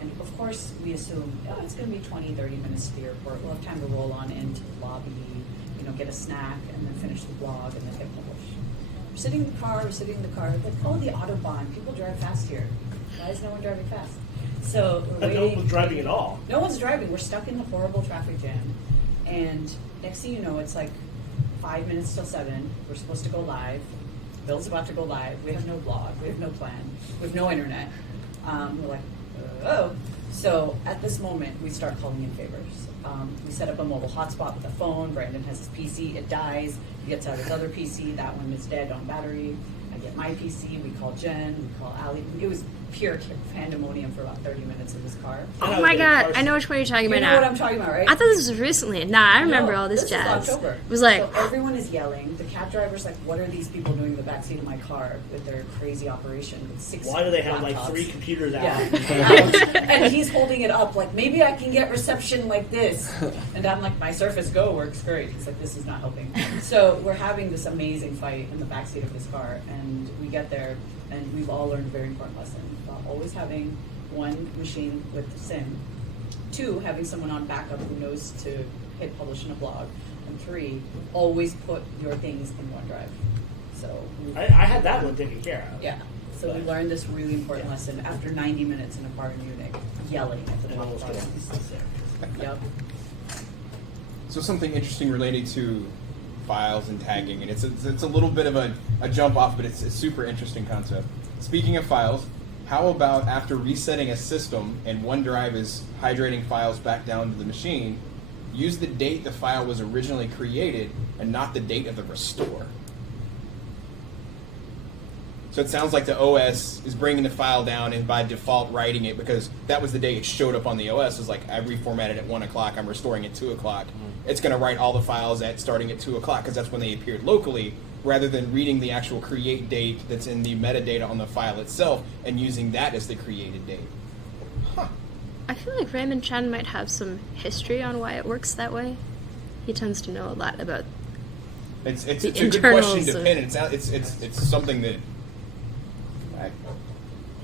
And of course, we assume, it's going to be 20, 30 minutes to the airport. We'll have time to roll on into the lobby, get a snack, and then finish the vlog, and then hit publish. We're sitting in the car, like, the Autobahn. People drive fast here. Why is no one driving fast? So we're And waiting. no one was driving at all. No one's driving. We're stuck in the horrible traffic jam. And next thing you know, it's like 5 minutes till 7. We're supposed to go live. Bill's about to go live. We have no blog. We have no plan. We have no internet. We're like, oh. So at this moment, we start calling in favors. We set up a mobile hotspot with a phone. Brandon has his PC. It dies. He gets out his other PC. That one is dead on battery. I get my PC. We call Jen. We call Allie. It was pure pandemonium for about 30 minutes in this car. Oh my god, I know which one you're talking about You know now. what I'm talking about, right? I thought this was recently. Nah, I remember No, all this is jazz. October. It was like, so everyone is yelling. The cab driver's like, "What are these people doing in the backseat of my car with their crazy operation with 6 Why do they have like laptops?" 3 computers out? Yeah. And he's holding it up like, maybe I can get reception like this. And I'm like, my Surface Go works great. He's like, this is not helping. So we're having this amazing fight in the backseat of his car, and we get there, and we've all learned a very important lesson about always having one machine with SIM, 2, having someone on backup who knows to hit publish in a blog, and 3, always put your things in OneDrive. So I had that one taken care of. yeah. So we learned this really important lesson after 90 minutes in a car in Munich, yelling at the top of our lungs. Yep. So something interesting related to files and tagging, and it's a little bit of a jump off, but it's a super interesting concept. Speaking of files, how about after resetting a system and OneDrive is hydrating files back down to the machine, use the date the file was originally created and not the date of the restore? So it sounds like the OS is bringing the file down and by default writing it because that was the day it showed up on the OS. It was like, I reformatted at 1 o'clock, I'm restoring at 2 o'clock. It's going to write all the files at starting at 2 o'clock because that's when they appeared locally, rather than reading the actual create date that's in the metadata on the file itself and using that as the created date. I feel like Raymond Chen might have some history on why it works that way. He tends to know a lot about. It's The a good internals question to of- pin. It's something that.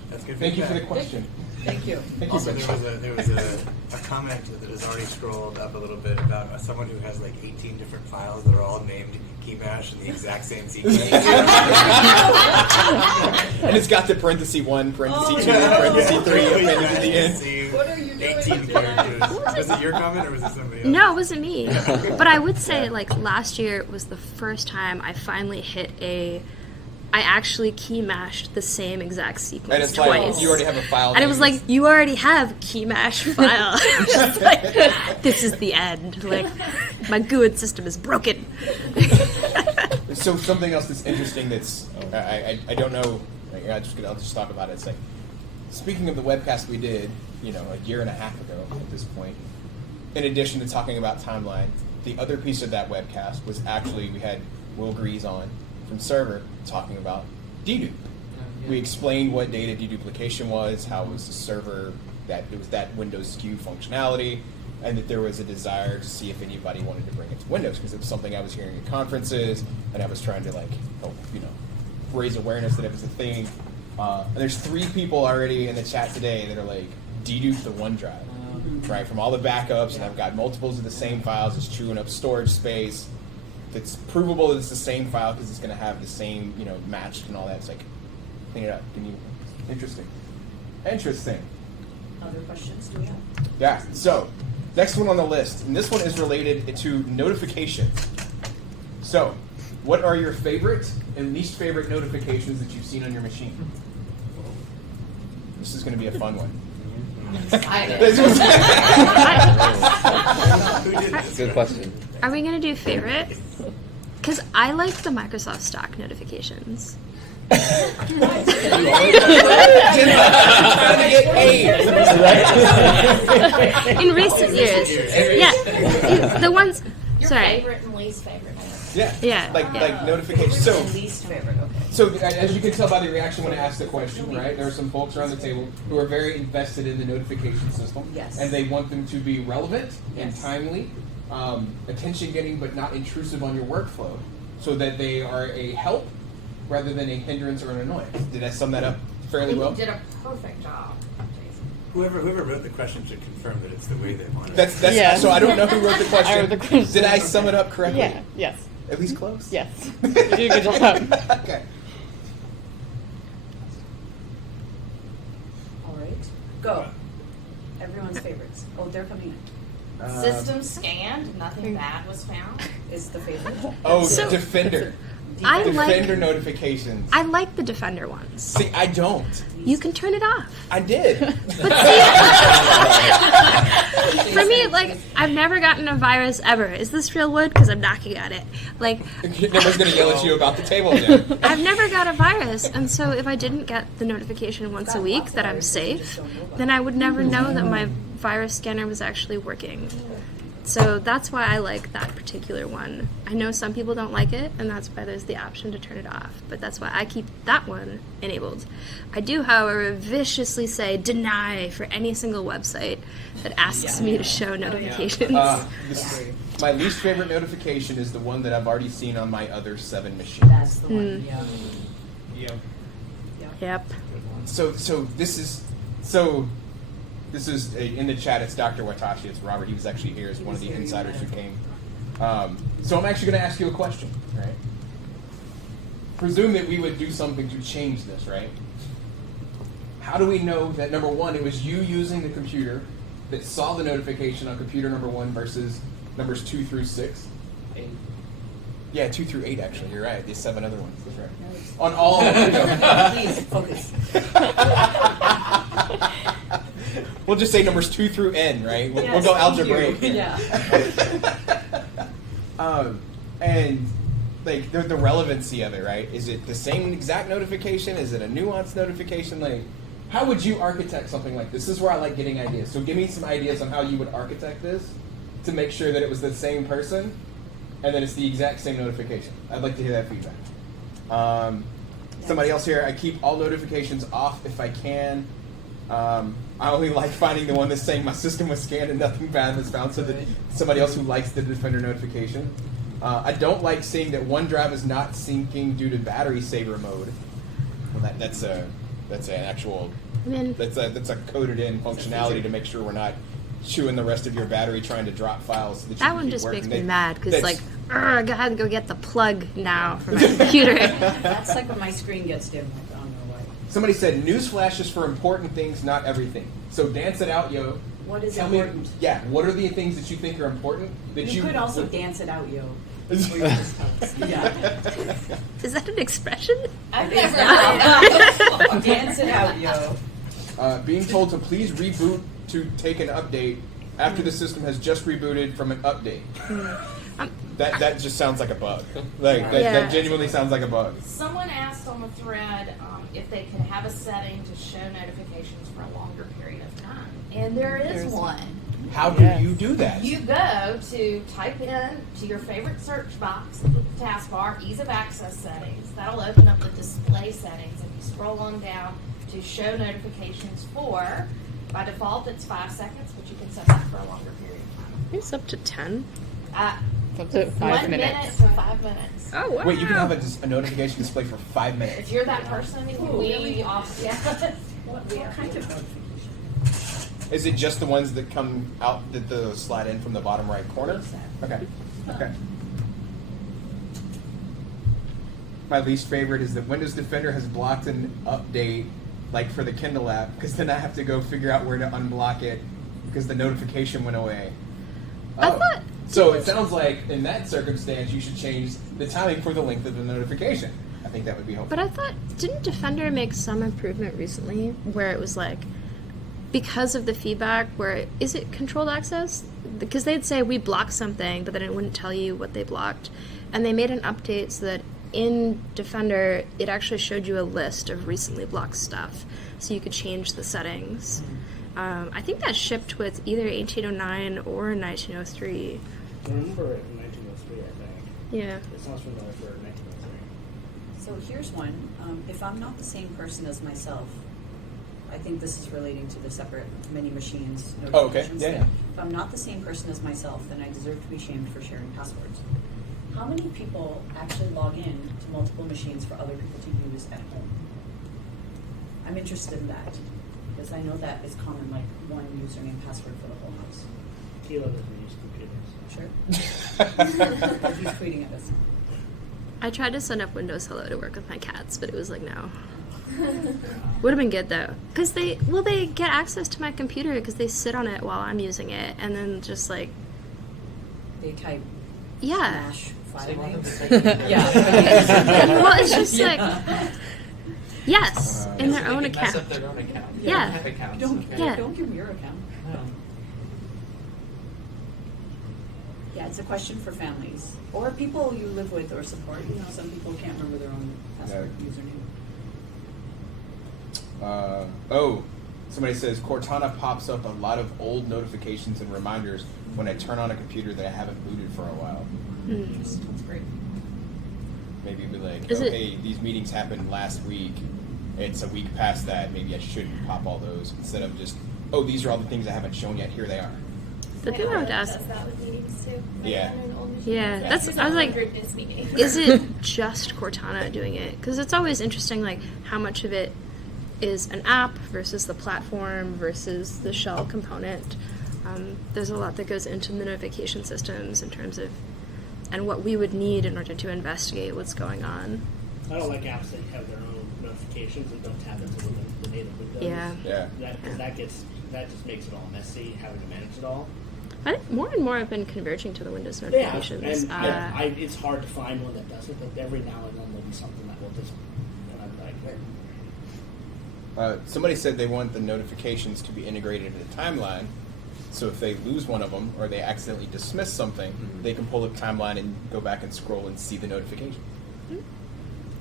That's good. Thank you for the feedback. question. Thank you. Thank Also, you. there was a comment that has already scrolled up a little bit about someone who has like 18 different files that are all named Keymash in the exact same sequence. And it's got the parenthesis 1, parenthesis 2, yeah. parenthesis 3 Yeah. appended at the end. What are you doing? 18 characters. Was it your comment or was it somebody else? No, it wasn't me. But I would say, like, last year was the first time I finally hit I actually key mashed the same exact sequence And it's twice. like, you already have a file. And it was name. like, you already have key mash file. Just like, this is the end. Like, my GUID system is broken. So something else that's interesting that's I don't know. I'll just talk about it. It's like, speaking of the webcast we did, a year and a half ago at this point. In addition to talking about timeline, the other piece of that webcast was actually we had Will Grease on from Server talking about dedupe. We explained what data deduplication was, how it was a server, that it was that Windows SKU functionality, and that there was a desire to see if anybody wanted to bring it to Windows, because it was something I was hearing at conferences, and I was trying to raise awareness that it was a thing. And there's 3 people already in the chat today that are like, dedupe the OneDrive, right? From all the backups, and I've got multiples of the same files, it's chewing up storage space. It's provable that it's the same file because it's going to have the same, matched and all that. It's like, clean it up. Interesting. Other questions do we have? Yeah. So, next one on the list, and this one is related to notifications. So, what are your favorite and least favorite notifications that you've seen on your machine? This is going to be a fun one. Good question. Are we going to do favorite? Because I like the Microsoft stock notifications. In recent years. Yeah. The ones. Your Sorry. favorite and least favorite. Yeah. Like notifications. So, Least favorite, okay. So, as you can tell by the reaction when I asked the question, right, there are some folks around the table who are very invested in the notification system. Yes. And they want them to be relevant and Yes. timely, attention-getting, but not intrusive on your workflow, so that they are a help rather than a hindrance or an annoyance. Did I sum that up fairly well? You did a perfect job, Jason. Whoever wrote the question should confirm that it's the way they want it. That's Yeah. So I don't know who wrote the question. I wrote the question. Did I sum it up correctly? Yeah. Yes. At least close? Yes. You did a good job. Okay. All right. Go. Everyone's favorites. Oh, they're coming in. System scanned, nothing bad was found. Is the favorite. Oh, So- Defender. I Defender like. notifications. I like the Defender ones. See, I don't. You can turn it off. I did. For me, like, I've never gotten a virus ever. Is this real wood? Because I'm knocking at it. Like, Nobody's going to yell at you about the table again. I've never got a virus, and so if I didn't get the notification once a week that I'm safe, then I would never know that my virus scanner was actually working. So that's why I like that particular one. I know some people don't like it, and that's why there's the option to turn it off. But that's why I keep that one enabled. I do, however, viciously say deny for any single website that asks me to show notifications. My least favorite notification is the one that I've already seen on my other 7 machines. That's the one. Yeah. Yep. So this is in the chat. It's Dr. Watashi. It's Robert. He was actually here as one of the insiders who came. So I'm actually going to ask you a question, right? Presume that we would do something to change this, right? How do we know that, number one, it was you using the computer that saw the notification on computer number 1 versus numbers 2 through 6? 8. Yeah, 2 through 8, actually. You're right. There's 7 other ones. That's right. On all, Please, focus. We'll just say numbers 2 through N, right? We'll go algebraic. Yeah. And like the relevancy of it, right? Is it the same exact notification? Is it a nuanced notification? Like, how would you architect something like this? This is where I like getting ideas. So give me some ideas on how you would architect this to make sure that it was the same person and that it's the exact same notification. I'd like to hear that feedback. Somebody else here, I keep all notifications off if I can. I only like finding the one that's saying my system was scanned and nothing bad was found, so that somebody else who likes the Defender notification. I don't like seeing that OneDrive is not syncing due to battery saver mode. Well, that's an actual. I mean, That's a coded in functionality to make sure we're not chewing the rest of your battery trying to drop files. So that you that can one keep just working. makes me They- mad because that's- like, I gotta go get the plug now for my computer. That's like when my screen gets dim. Like, I don't know why. Somebody said news flashes for important things, not everything. So dance it out, yo. What is Tell important? me, yeah. What are the things that you think are important that You could also dance it out, yo. Yeah. Is that an expression? I've never heard it. Dance it out, yo. Being told to please reboot to take an update after the system has just rebooted from an update. That just sounds like a bug. That genuinely sounds like a bug. Someone asked on the thread if they could have a setting to show notifications for a longer period of time. And there is one. How do you do that? You go to type in to your favorite search box, look at the taskbar, ease of access settings. That'll open up the display settings. If you scroll on down to show notifications for, by default it's 5 seconds, but you can set that for a longer period of time. It's up to 10. Up to 5 1 minutes. minute to 5 minutes. Oh wow! Wait, you can have a notification display for 5 minutes. If you're that person, we off. Yeah. What kind of notification? Is it just the ones that come out that the slide in from the bottom right corner? Okay. Okay. My least favorite is that Windows Defender has blocked an update, like for the Kindle app, because then I have to go figure out where to unblock it because the notification went away. I thought. So it sounds like in that circumstance you should change the timing for the length of the notification. I think that would be helpful. But I thought, didn't Defender make some improvement recently where it was like, because of the feedback, where is it controlled access? Because they'd say we blocked something, but then it wouldn't tell you what they blocked. And they made an update so that in Defender, it actually showed you a list of recently blocked stuff. So you could change the settings. I think that shipped with either 1809 or 1903. I remember it in 1903, I think. Yeah. It sounds familiar for 1903. So here's one. If I'm not the same person as myself, I think this is relating to the separate many machines Oh, okay. notifications. Yeah. If I'm not the same person as myself, then I deserve to be shamed for sharing passwords. How many people actually log in to multiple machines for other people to use at home? I'm interested in that because I know that is common, like one username password for the whole house. Kilo doesn't use computers. Sure. But he's tweeting at us. I tried to send up Windows Hello to work with my cats, but it was like, no. Would have been good though, because they get access to my computer because they sit on it while I'm using it, and then just like They type yeah. smash So you want them to file take name. it. Yeah. Well, it's just like Yeah. yes, in their So own they can mess account. up their own account. Yeah. They have accounts. Don't, okay. Yeah. don't give them your account. No. Yeah, it's a question for families or people you live with or support. You know, some people can't remember their own password username. Somebody says Cortana pops up a lot of old notifications and reminders when I turn on a computer that I haven't booted for a while. That's great. Maybe be like, Is it- hey, these meetings happened last week. It's a week past that. Maybe I shouldn't pop all those instead of just, oh, these are all the things I haven't shown yet. Here they are. The thing I would ask, Does that with meetings too? Like Yeah. on an old machine. Yeah, that's- It's I was a like, 100 is meeting. is it just Cortana doing it? Because it's always interesting, like how much of it is an app versus the platform versus the shell component. There's a lot that goes into the notification systems in terms of and what we would need in order to investigate what's going on. I don't like apps that have their own notifications and don't tap into the native windows. Yeah. Yeah. That just makes it all messy, having to manage it all. I think more and more have been converging to the Windows Yeah, notifications. and it's hard to find one that doesn't, but every now and then there'll be something that will just, and I'm like, Somebody said they want the notifications to be integrated into the timeline, so if they lose one of them or they accidentally dismiss something, they can pull the timeline and go back and scroll and see the notification.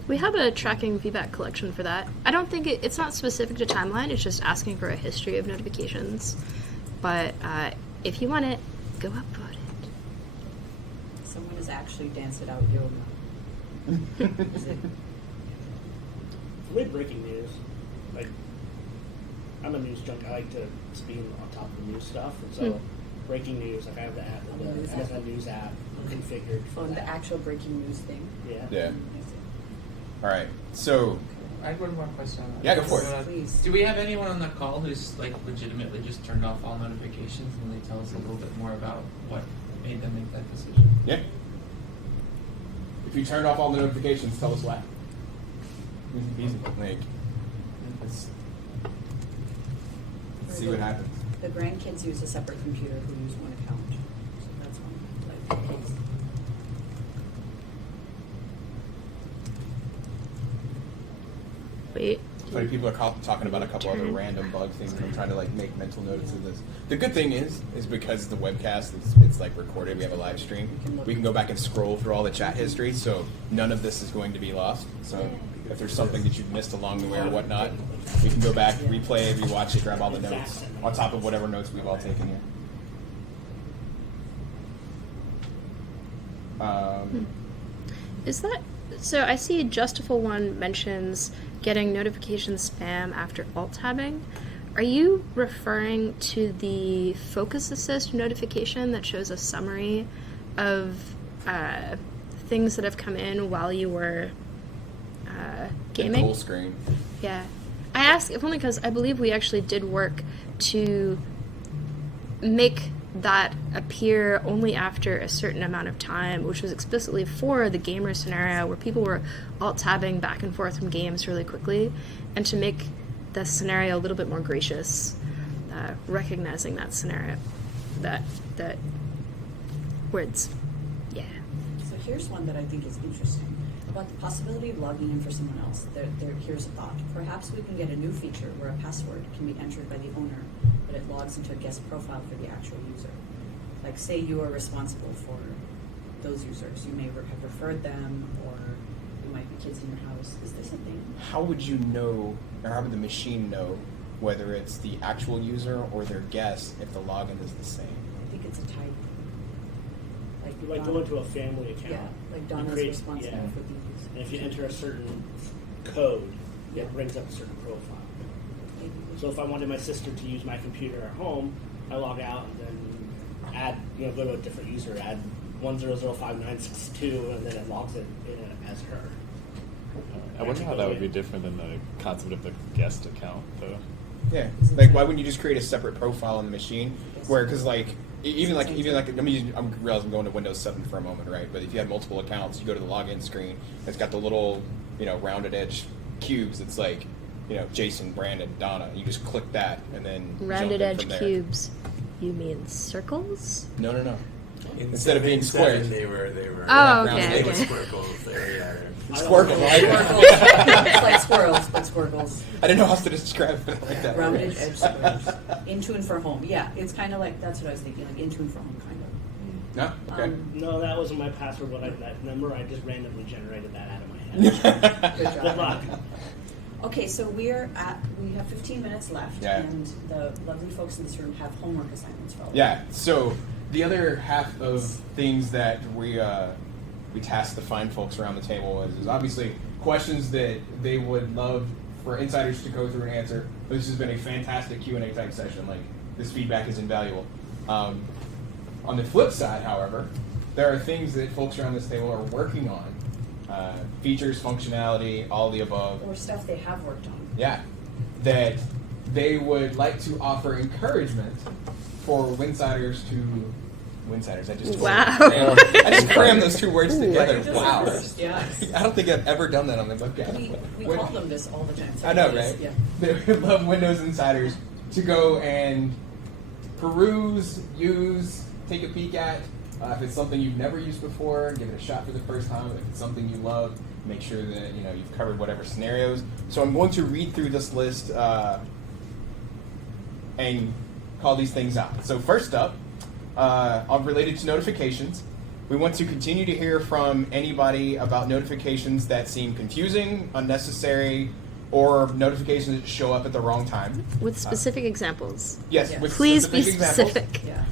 We have a tracking feedback collection for that. I don't think it's not specific to timeline, it's just asking for a history of notifications. But if you want it, go upvote it. Someone is actually danced it out yoga. Is it? we had breaking news. Like, I'm a news junkie. I like to be on top of the news stuff, and so breaking news. Like I have the app, the Amazon News app configured for On that. the actual breaking news thing. Yeah. Yeah. All right. So I had one more question. On that. Yeah, go for it. Please. Do we have anyone on the call who's like legitimately just turned off all notifications, and they tell us a little bit more about what made them make that decision? yeah. If you turned off all the notifications, tell us why. Easy. Like, let's see what happens. The grandkids use a separate computer who use one account. So that's one. Like, kids. Wait. Funny, people are talking about a couple other random bug things, and I'm trying to like make mental notes of this. The good thing is because the webcast it's like recorded. We have a live stream. We can go back and scroll through all the chat history, so none of this is going to be lost. So if there's something that you've missed along the way or whatnot, we can go back, replay it, rewatch it, grab all the notes on top of whatever notes we've all taken here. Is that so? I see Justiful One mentions getting notification spam after alt tabbing. Are you referring to the Focus Assist notification that shows a summary of things that have come in while you were gaming? Full screen. Yeah. I ask if only because I believe we actually did work to make that appear only after a certain amount of time, which was explicitly for the gamer scenario where people were alt-tabbing back and forth from games really quickly, and to make the scenario a little bit more gracious, recognizing that scenario, that words. Yeah. So here's one that I think is interesting. About the possibility of logging in for someone else. Here's a thought. Perhaps we can get a new feature where a password can be entered by the owner, but it logs into a guest profile for the actual user. Like, say you are responsible for those users. You may have referred them, or you might be kids in your house. Is this a thing? How would you know, or how would the machine know whether it's the actual user or their guest if the login is the same? I think it's a type. You might go into a family account. Yeah, like Donna's responsible for these. And if you enter a certain code, it brings up a certain profile. So if I wanted my sister to use my computer at home, I log out and then add, go to a different user, add 1005962, and then it logs it in as her. I wonder how that would be different than the concept of the guest account, though. Yeah, like why wouldn't you just create a separate profile on the machine? Where, because I realize I'm going to Windows 7 for a moment, right? But if you had multiple accounts, you go to the login screen. It's got the little, rounded edge cubes. It's like, Jason, Brandon, Donna. You just click that, and then Rounded jump in edge from there. cubes. You mean circles? No. Instead of being squares, they were. Oh, They okay. were squircles. Squircle. It's like squirrels, but squircles. I didn't know how to describe it like that. Rounded edge squares. Intune for home. Yeah, it's kind of like, that's what I was thinking, like Intune for home, kind of. No? Okay. No, that wasn't my password. That number, I just randomly generated that out of my head. Good job. Good luck. Okay, so we have 15 minutes left, Yeah. and the lovely folks in this room have homework assignments for all of Yeah, so the other half of things that we tasked the fine folks around the table is obviously questions that they would love for insiders to go through and answer. This has been a fantastic Q&A type session. Like, this feedback is invaluable. On the flip side, however, there are things that folks around this table are working on. Features, functionality, all the above. Or stuff they have worked on. Yeah, that they would like to offer encouragement for Winsiders to Winsiders. I just crammed those two words together. Wow. Yeah. I don't think I've ever done that on the webcast. We call them this all the time. So I know, anyways, right? Yeah. They would love Windows Insiders to go and peruse, use, take a peek at. If it's something you've never used before, give it a shot for the first time. If it's something you love, make sure that you've covered whatever scenarios. So I'm going to read through this list and call these things out. So first up, related to notifications, we want to continue to hear from anybody about notifications that seem confusing, unnecessary, or notifications that show up at the wrong time. With specific examples. Yes, with Please be specific examples. specific. Yeah.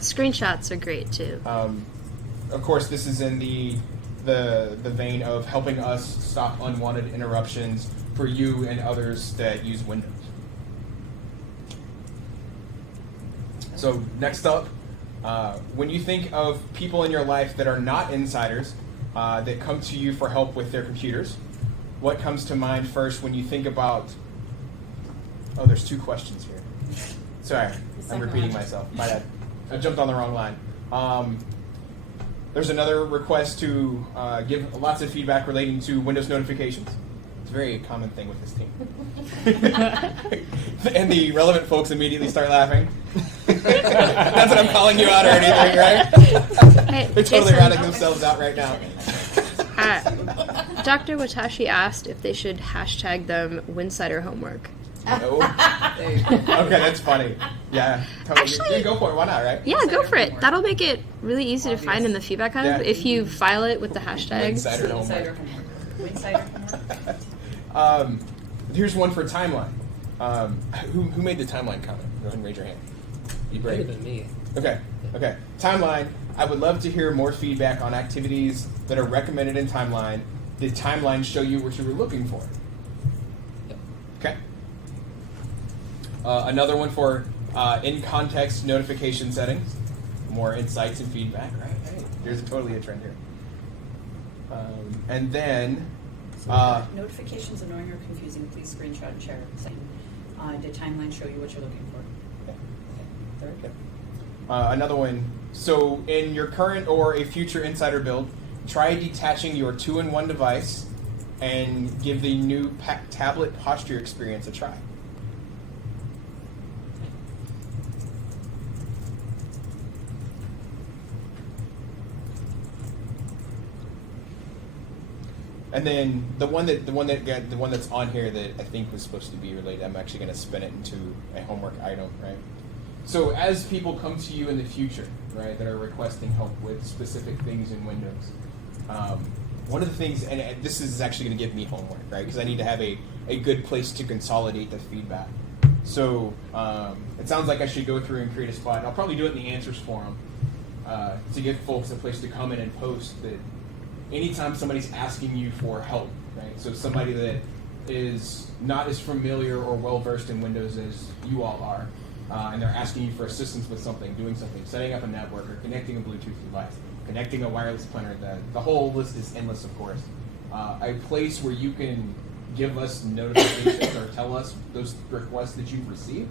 Screenshots are great too. Of course, this is in the vein of helping us stop unwanted interruptions for you and others that use Windows. So next up, when you think of people in your life that are not insiders, that come to you for help with their computers, what comes to mind first when you think about... Oh, there's 2 questions here. Sorry, I'm repeating myself. My bad. I jumped on the wrong line. There's another request to give lots of feedback relating to Windows notifications. It's a very common thing with this team. And the relevant folks immediately start laughing. That's what I'm calling you out or anything, right? Hey, They're totally Jason. ratting themselves out right now. Dr. Watashi asked if they should hashtag them Winsider homework. No. Okay, that's funny. Yeah. Totally. Actually- Yeah, go for it. Why not, right? Yeah, go for it. That'll make it really easy to find in the feedback hub Yeah. if you file it with the hashtag. Insider Insider homework. homework. Insider homework. Here's one for timeline. Who made the timeline comment? Go ahead and raise your hand. You Might have brave. been me. Okay. Timeline. I would love to hear more feedback on activities that are recommended in Timeline. Did Timeline show you what you were looking for? Yep. Okay. Another one for in-context notification settings. More insights and feedback. Right. Hey, there's totally a trend here. And then... Notifications annoying or confusing, please screenshot and share. Saying, did Timeline show you what you're looking for? Okay. Third. Okay. Another one. So in your current or a future Insider build, try detaching your 2-in-1 device and give the new tablet posture experience a try. And then the one that's on here that I think was supposed to be related, I'm actually going to spin it into a homework item, right? So as people come to you in the future, right, that are requesting help with specific things in Windows, one of the things, and this is actually going to give me homework, right, because I need to have a good place to consolidate the feedback. So it sounds like I should go through and create a spot. And I'll probably do it in the answers forum to give folks a place to come in and post that anytime somebody's asking you for help, right? So somebody that is not as familiar or well-versed in Windows as you all are, and they're asking you for assistance with something, doing something, setting up a network or connecting a Bluetooth device, connecting a wireless printer, the whole list is endless, of course. A place where you can give us notifications or tell us those requests that you've received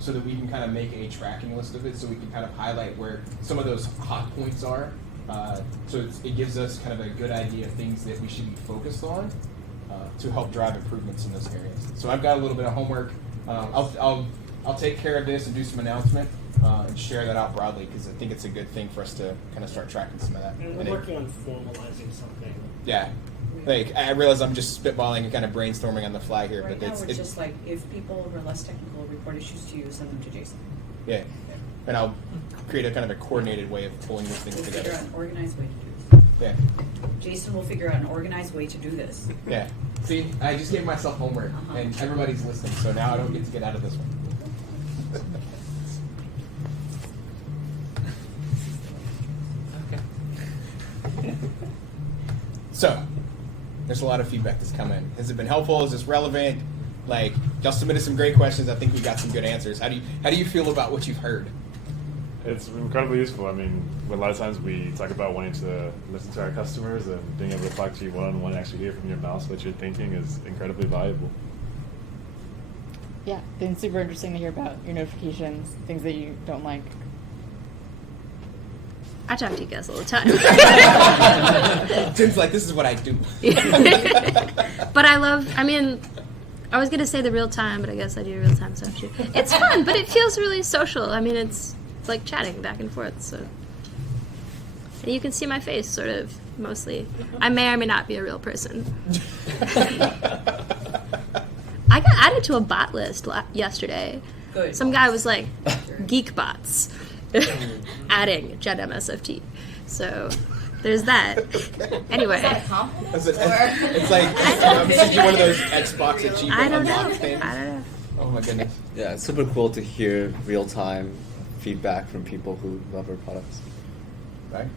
so that we can kind of make a tracking list of it so we can kind of highlight where some of those hot points are. So it gives us kind of a good idea of things that we should be focused on to help drive improvements in those areas. So I've got a little bit of homework. I'll take care of this and do some announcement and share that out broadly because I think it's a good thing for us to kind of start tracking some of that. And we're working on formalizing something. Yeah. Like, I realize I'm just spitballing and kind of brainstorming on the fly here, Right but now, it's we're just like, if people who are less technical report issues to you, send them to Jason. yeah. And I'll create a kind of a coordinated way of pulling these things We'll figure together. out an organized way to do this. Yeah. Jason will figure out an organized way to do this. Yeah. See, I just gave myself homework, and everybody's listening, so now I don't get to get out of this one. So, there's a lot of feedback that's come in. Has it been helpful? Is this relevant? Like, y'all submitted some great questions. I think we got some good answers. How do you feel about what you've heard? It's incredibly useful. I mean, a lot of times we talk about wanting to listen to our customers, and being able to talk to you one-on-one and actually hear from your mouth what you're thinking is incredibly valuable. Yeah, been super interesting to hear about your notifications, things that you don't like. I talk to you guys all the time. Tim's like, this is what I do. But I was going to say the real time, but I guess I do real time stuff too. It's fun, but it feels really social. I mean, it's like chatting back and forth. So, and you can see my face, sort of, mostly. I may or may not be a real person. I got added to a bot list yesterday. Good. Some guy was like, geek bots, adding Gen MSFT. So there's that. Anyway. Is that a compliment? It's like, I'm thinking one of those Xbox achievement I don't know. unlock things. I don't know. Oh my goodness. Yeah, it's super cool to hear real-time feedback from people who love our products. Right?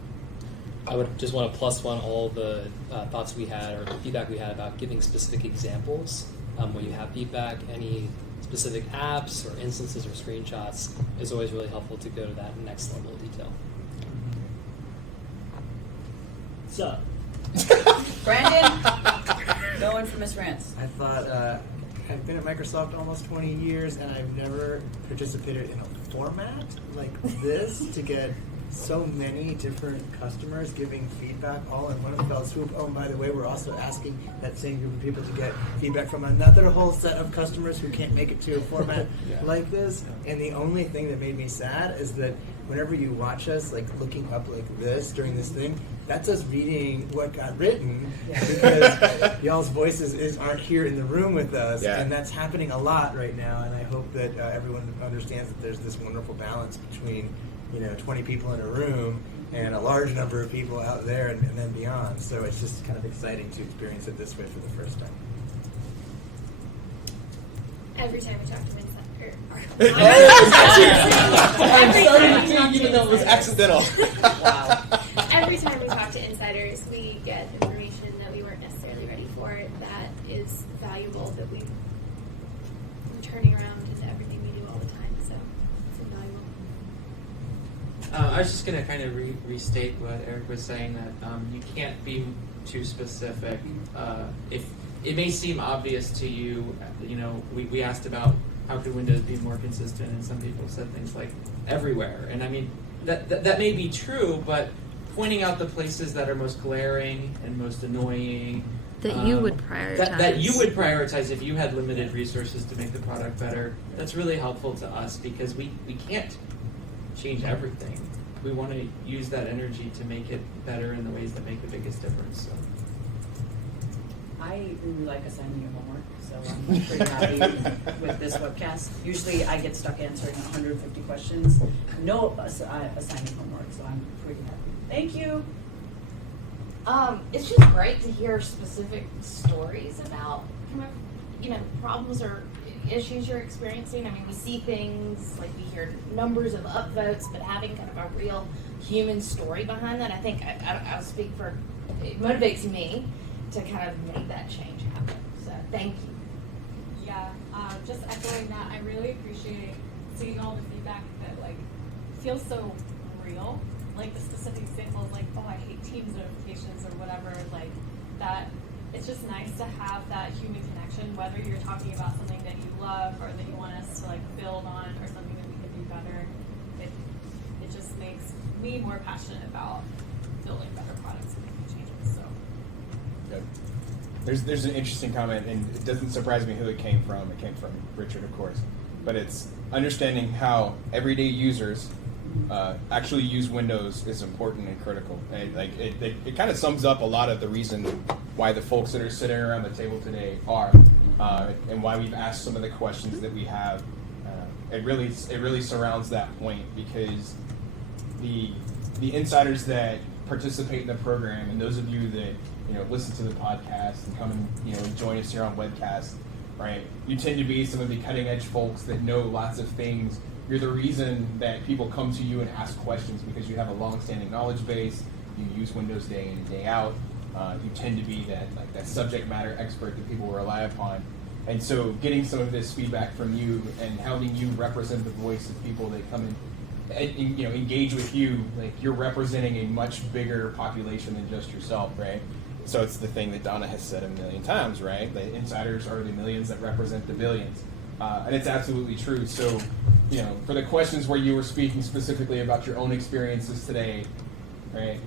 I would just want to plus one all the thoughts we had or feedback we had about giving specific examples when you have feedback, any specific apps or instances or screenshots, it's always really helpful to go to that next level of detail. So, Brandon, no infamous rants. I thought I've been at Microsoft almost 20 years, and I've never participated in a format like this to get so many different customers giving feedback all in one fell swoop. Oh, and by the way, we're also asking that same group of people to get feedback from another whole set of customers who can't make it to a format like this. And the only thing that made me sad is that whenever you watch us like looking up like this during this thing, that's us reading what got written because y'all's voices aren't here in the room with us, and that's happening a lot right now. And I hope that everyone understands that there's this wonderful balance between 20 people in a room and a large number of people out there and then beyond. So it's just kind of exciting to experience it this way for the first time. Every time we talk to Vincent, I'm starting to even though it was accidental. Wow. every time we talk to insiders, we get information that we weren't necessarily ready for that is valuable, that we're turning around into everything we do all the time. So it's invaluable. I was just going to kind of restate what Eric was saying, that you can't be too specific. If it may seem obvious to you, we asked about how could Windows be more consistent, and some people said things like everywhere. And I mean, that may be true, but pointing out the places that are most glaring and most annoying, that you would prioritize. That you would prioritize if you had limited resources to make the product better. That's really helpful to us because we can't change everything. We want to use that energy to make it better in the ways that make the biggest difference. So. I really like assigning your homework, so I'm pretty happy with this webcast. Usually I get stuck answering 150 questions. No assigning homework, so I'm pretty happy. Thank you. It's just great to hear specific stories about problems or issues you're experiencing. I mean, we see things like we hear numbers of upvotes, but having kind of a real human story behind that, I think I'll speak for, it motivates me to kind of make that change happen. So thank you. Yeah, just echoing that, I really appreciate seeing all the feedback that feels so real. Like the specific examples, oh, I hate Teams notifications or whatever, that. It's just nice to have that human connection, whether you're talking about something that you love or that you want us to build on or something that we can do better. It just makes me more passionate about building better products and making changes. So. Good. There's an interesting comment, and it doesn't surprise me who it came from. It came from Richard, of course. But it's understanding how everyday users actually use Windows is important and critical. It kind of sums up a lot of the reason why the folks that are sitting around the table today are, and why we've asked some of the questions that we have. It really surrounds that point because the insiders that participate in the program, and those of you that listen to the podcast and come and join us here on Webcast, right? You tend to be some of the cutting edge folks that know lots of things. You're the reason that people come to you and ask questions because you have a long-standing knowledge base. You use Windows day in and day out. You tend to be that subject matter expert that people rely upon. And so getting some of this feedback from you and having you represent the voice of people that come and engage with you, you're representing a much bigger population than just yourself, right? So it's the thing that Donna has said a million times, right? The insiders are the millions that represent the billions. And it's absolutely true. So, for the questions where you were speaking specifically about your own experiences today, right?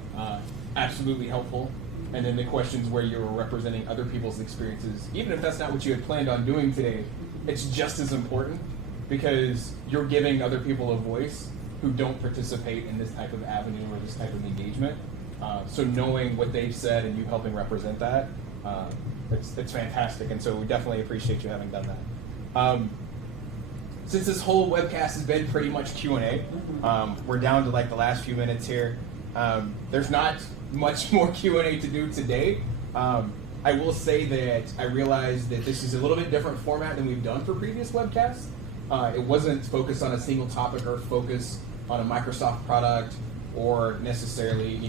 Absolutely helpful. And then the questions where you were representing other people's experiences, even if that's not what you had planned on doing today, it's just as important because you're giving other people a voice who don't participate in this type of avenue or this type of engagement. So knowing what they've said and you helping represent that, it's fantastic. And so we definitely appreciate you having done that. Since this whole webcast has been pretty much Q&A, we're down to the last few minutes here. There's not much more Q&A to do today. I will say that I realized that this is a little bit different format than we've done for previous webcasts. It wasn't focused on a single topic or focus on a Microsoft product or necessarily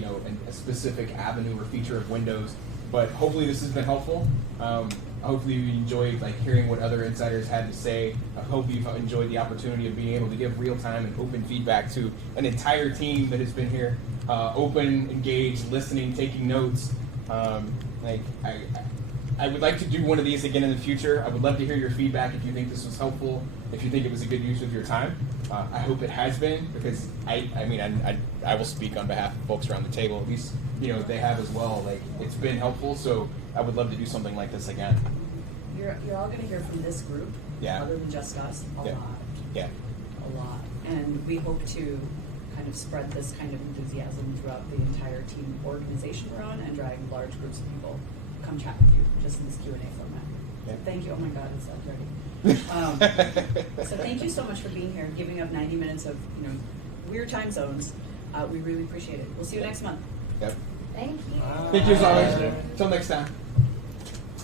a specific avenue or feature of Windows. But hopefully this has been helpful. Hopefully you enjoyed like hearing what other insiders had to say. I hope you've enjoyed the opportunity of being able to give real-time and open feedback to an entire team that has been here, open, engaged, listening, taking notes. I would like to do one of these again in the future. I would love to hear your feedback if you think this was helpful, if you think it was a good use of your time. I hope it has been, because I will speak on behalf of folks around the table. At least, they have as well. Like, it's been helpful, so I would love to do something like this again. You're all going to hear from this group, other than just us, a lot. Yeah. A lot. And we hope to kind of spread this kind of enthusiasm throughout the entire team organization we're on, and drag large groups of people come chat with you, just in this Q&A format. Yeah. So thank you. Oh my God, it's ready. So thank you so much for being here, giving up 90 minutes of weird time zones. We really appreciate it. We'll see you next month. Yep. Thank you. Thank you as always. Until next time.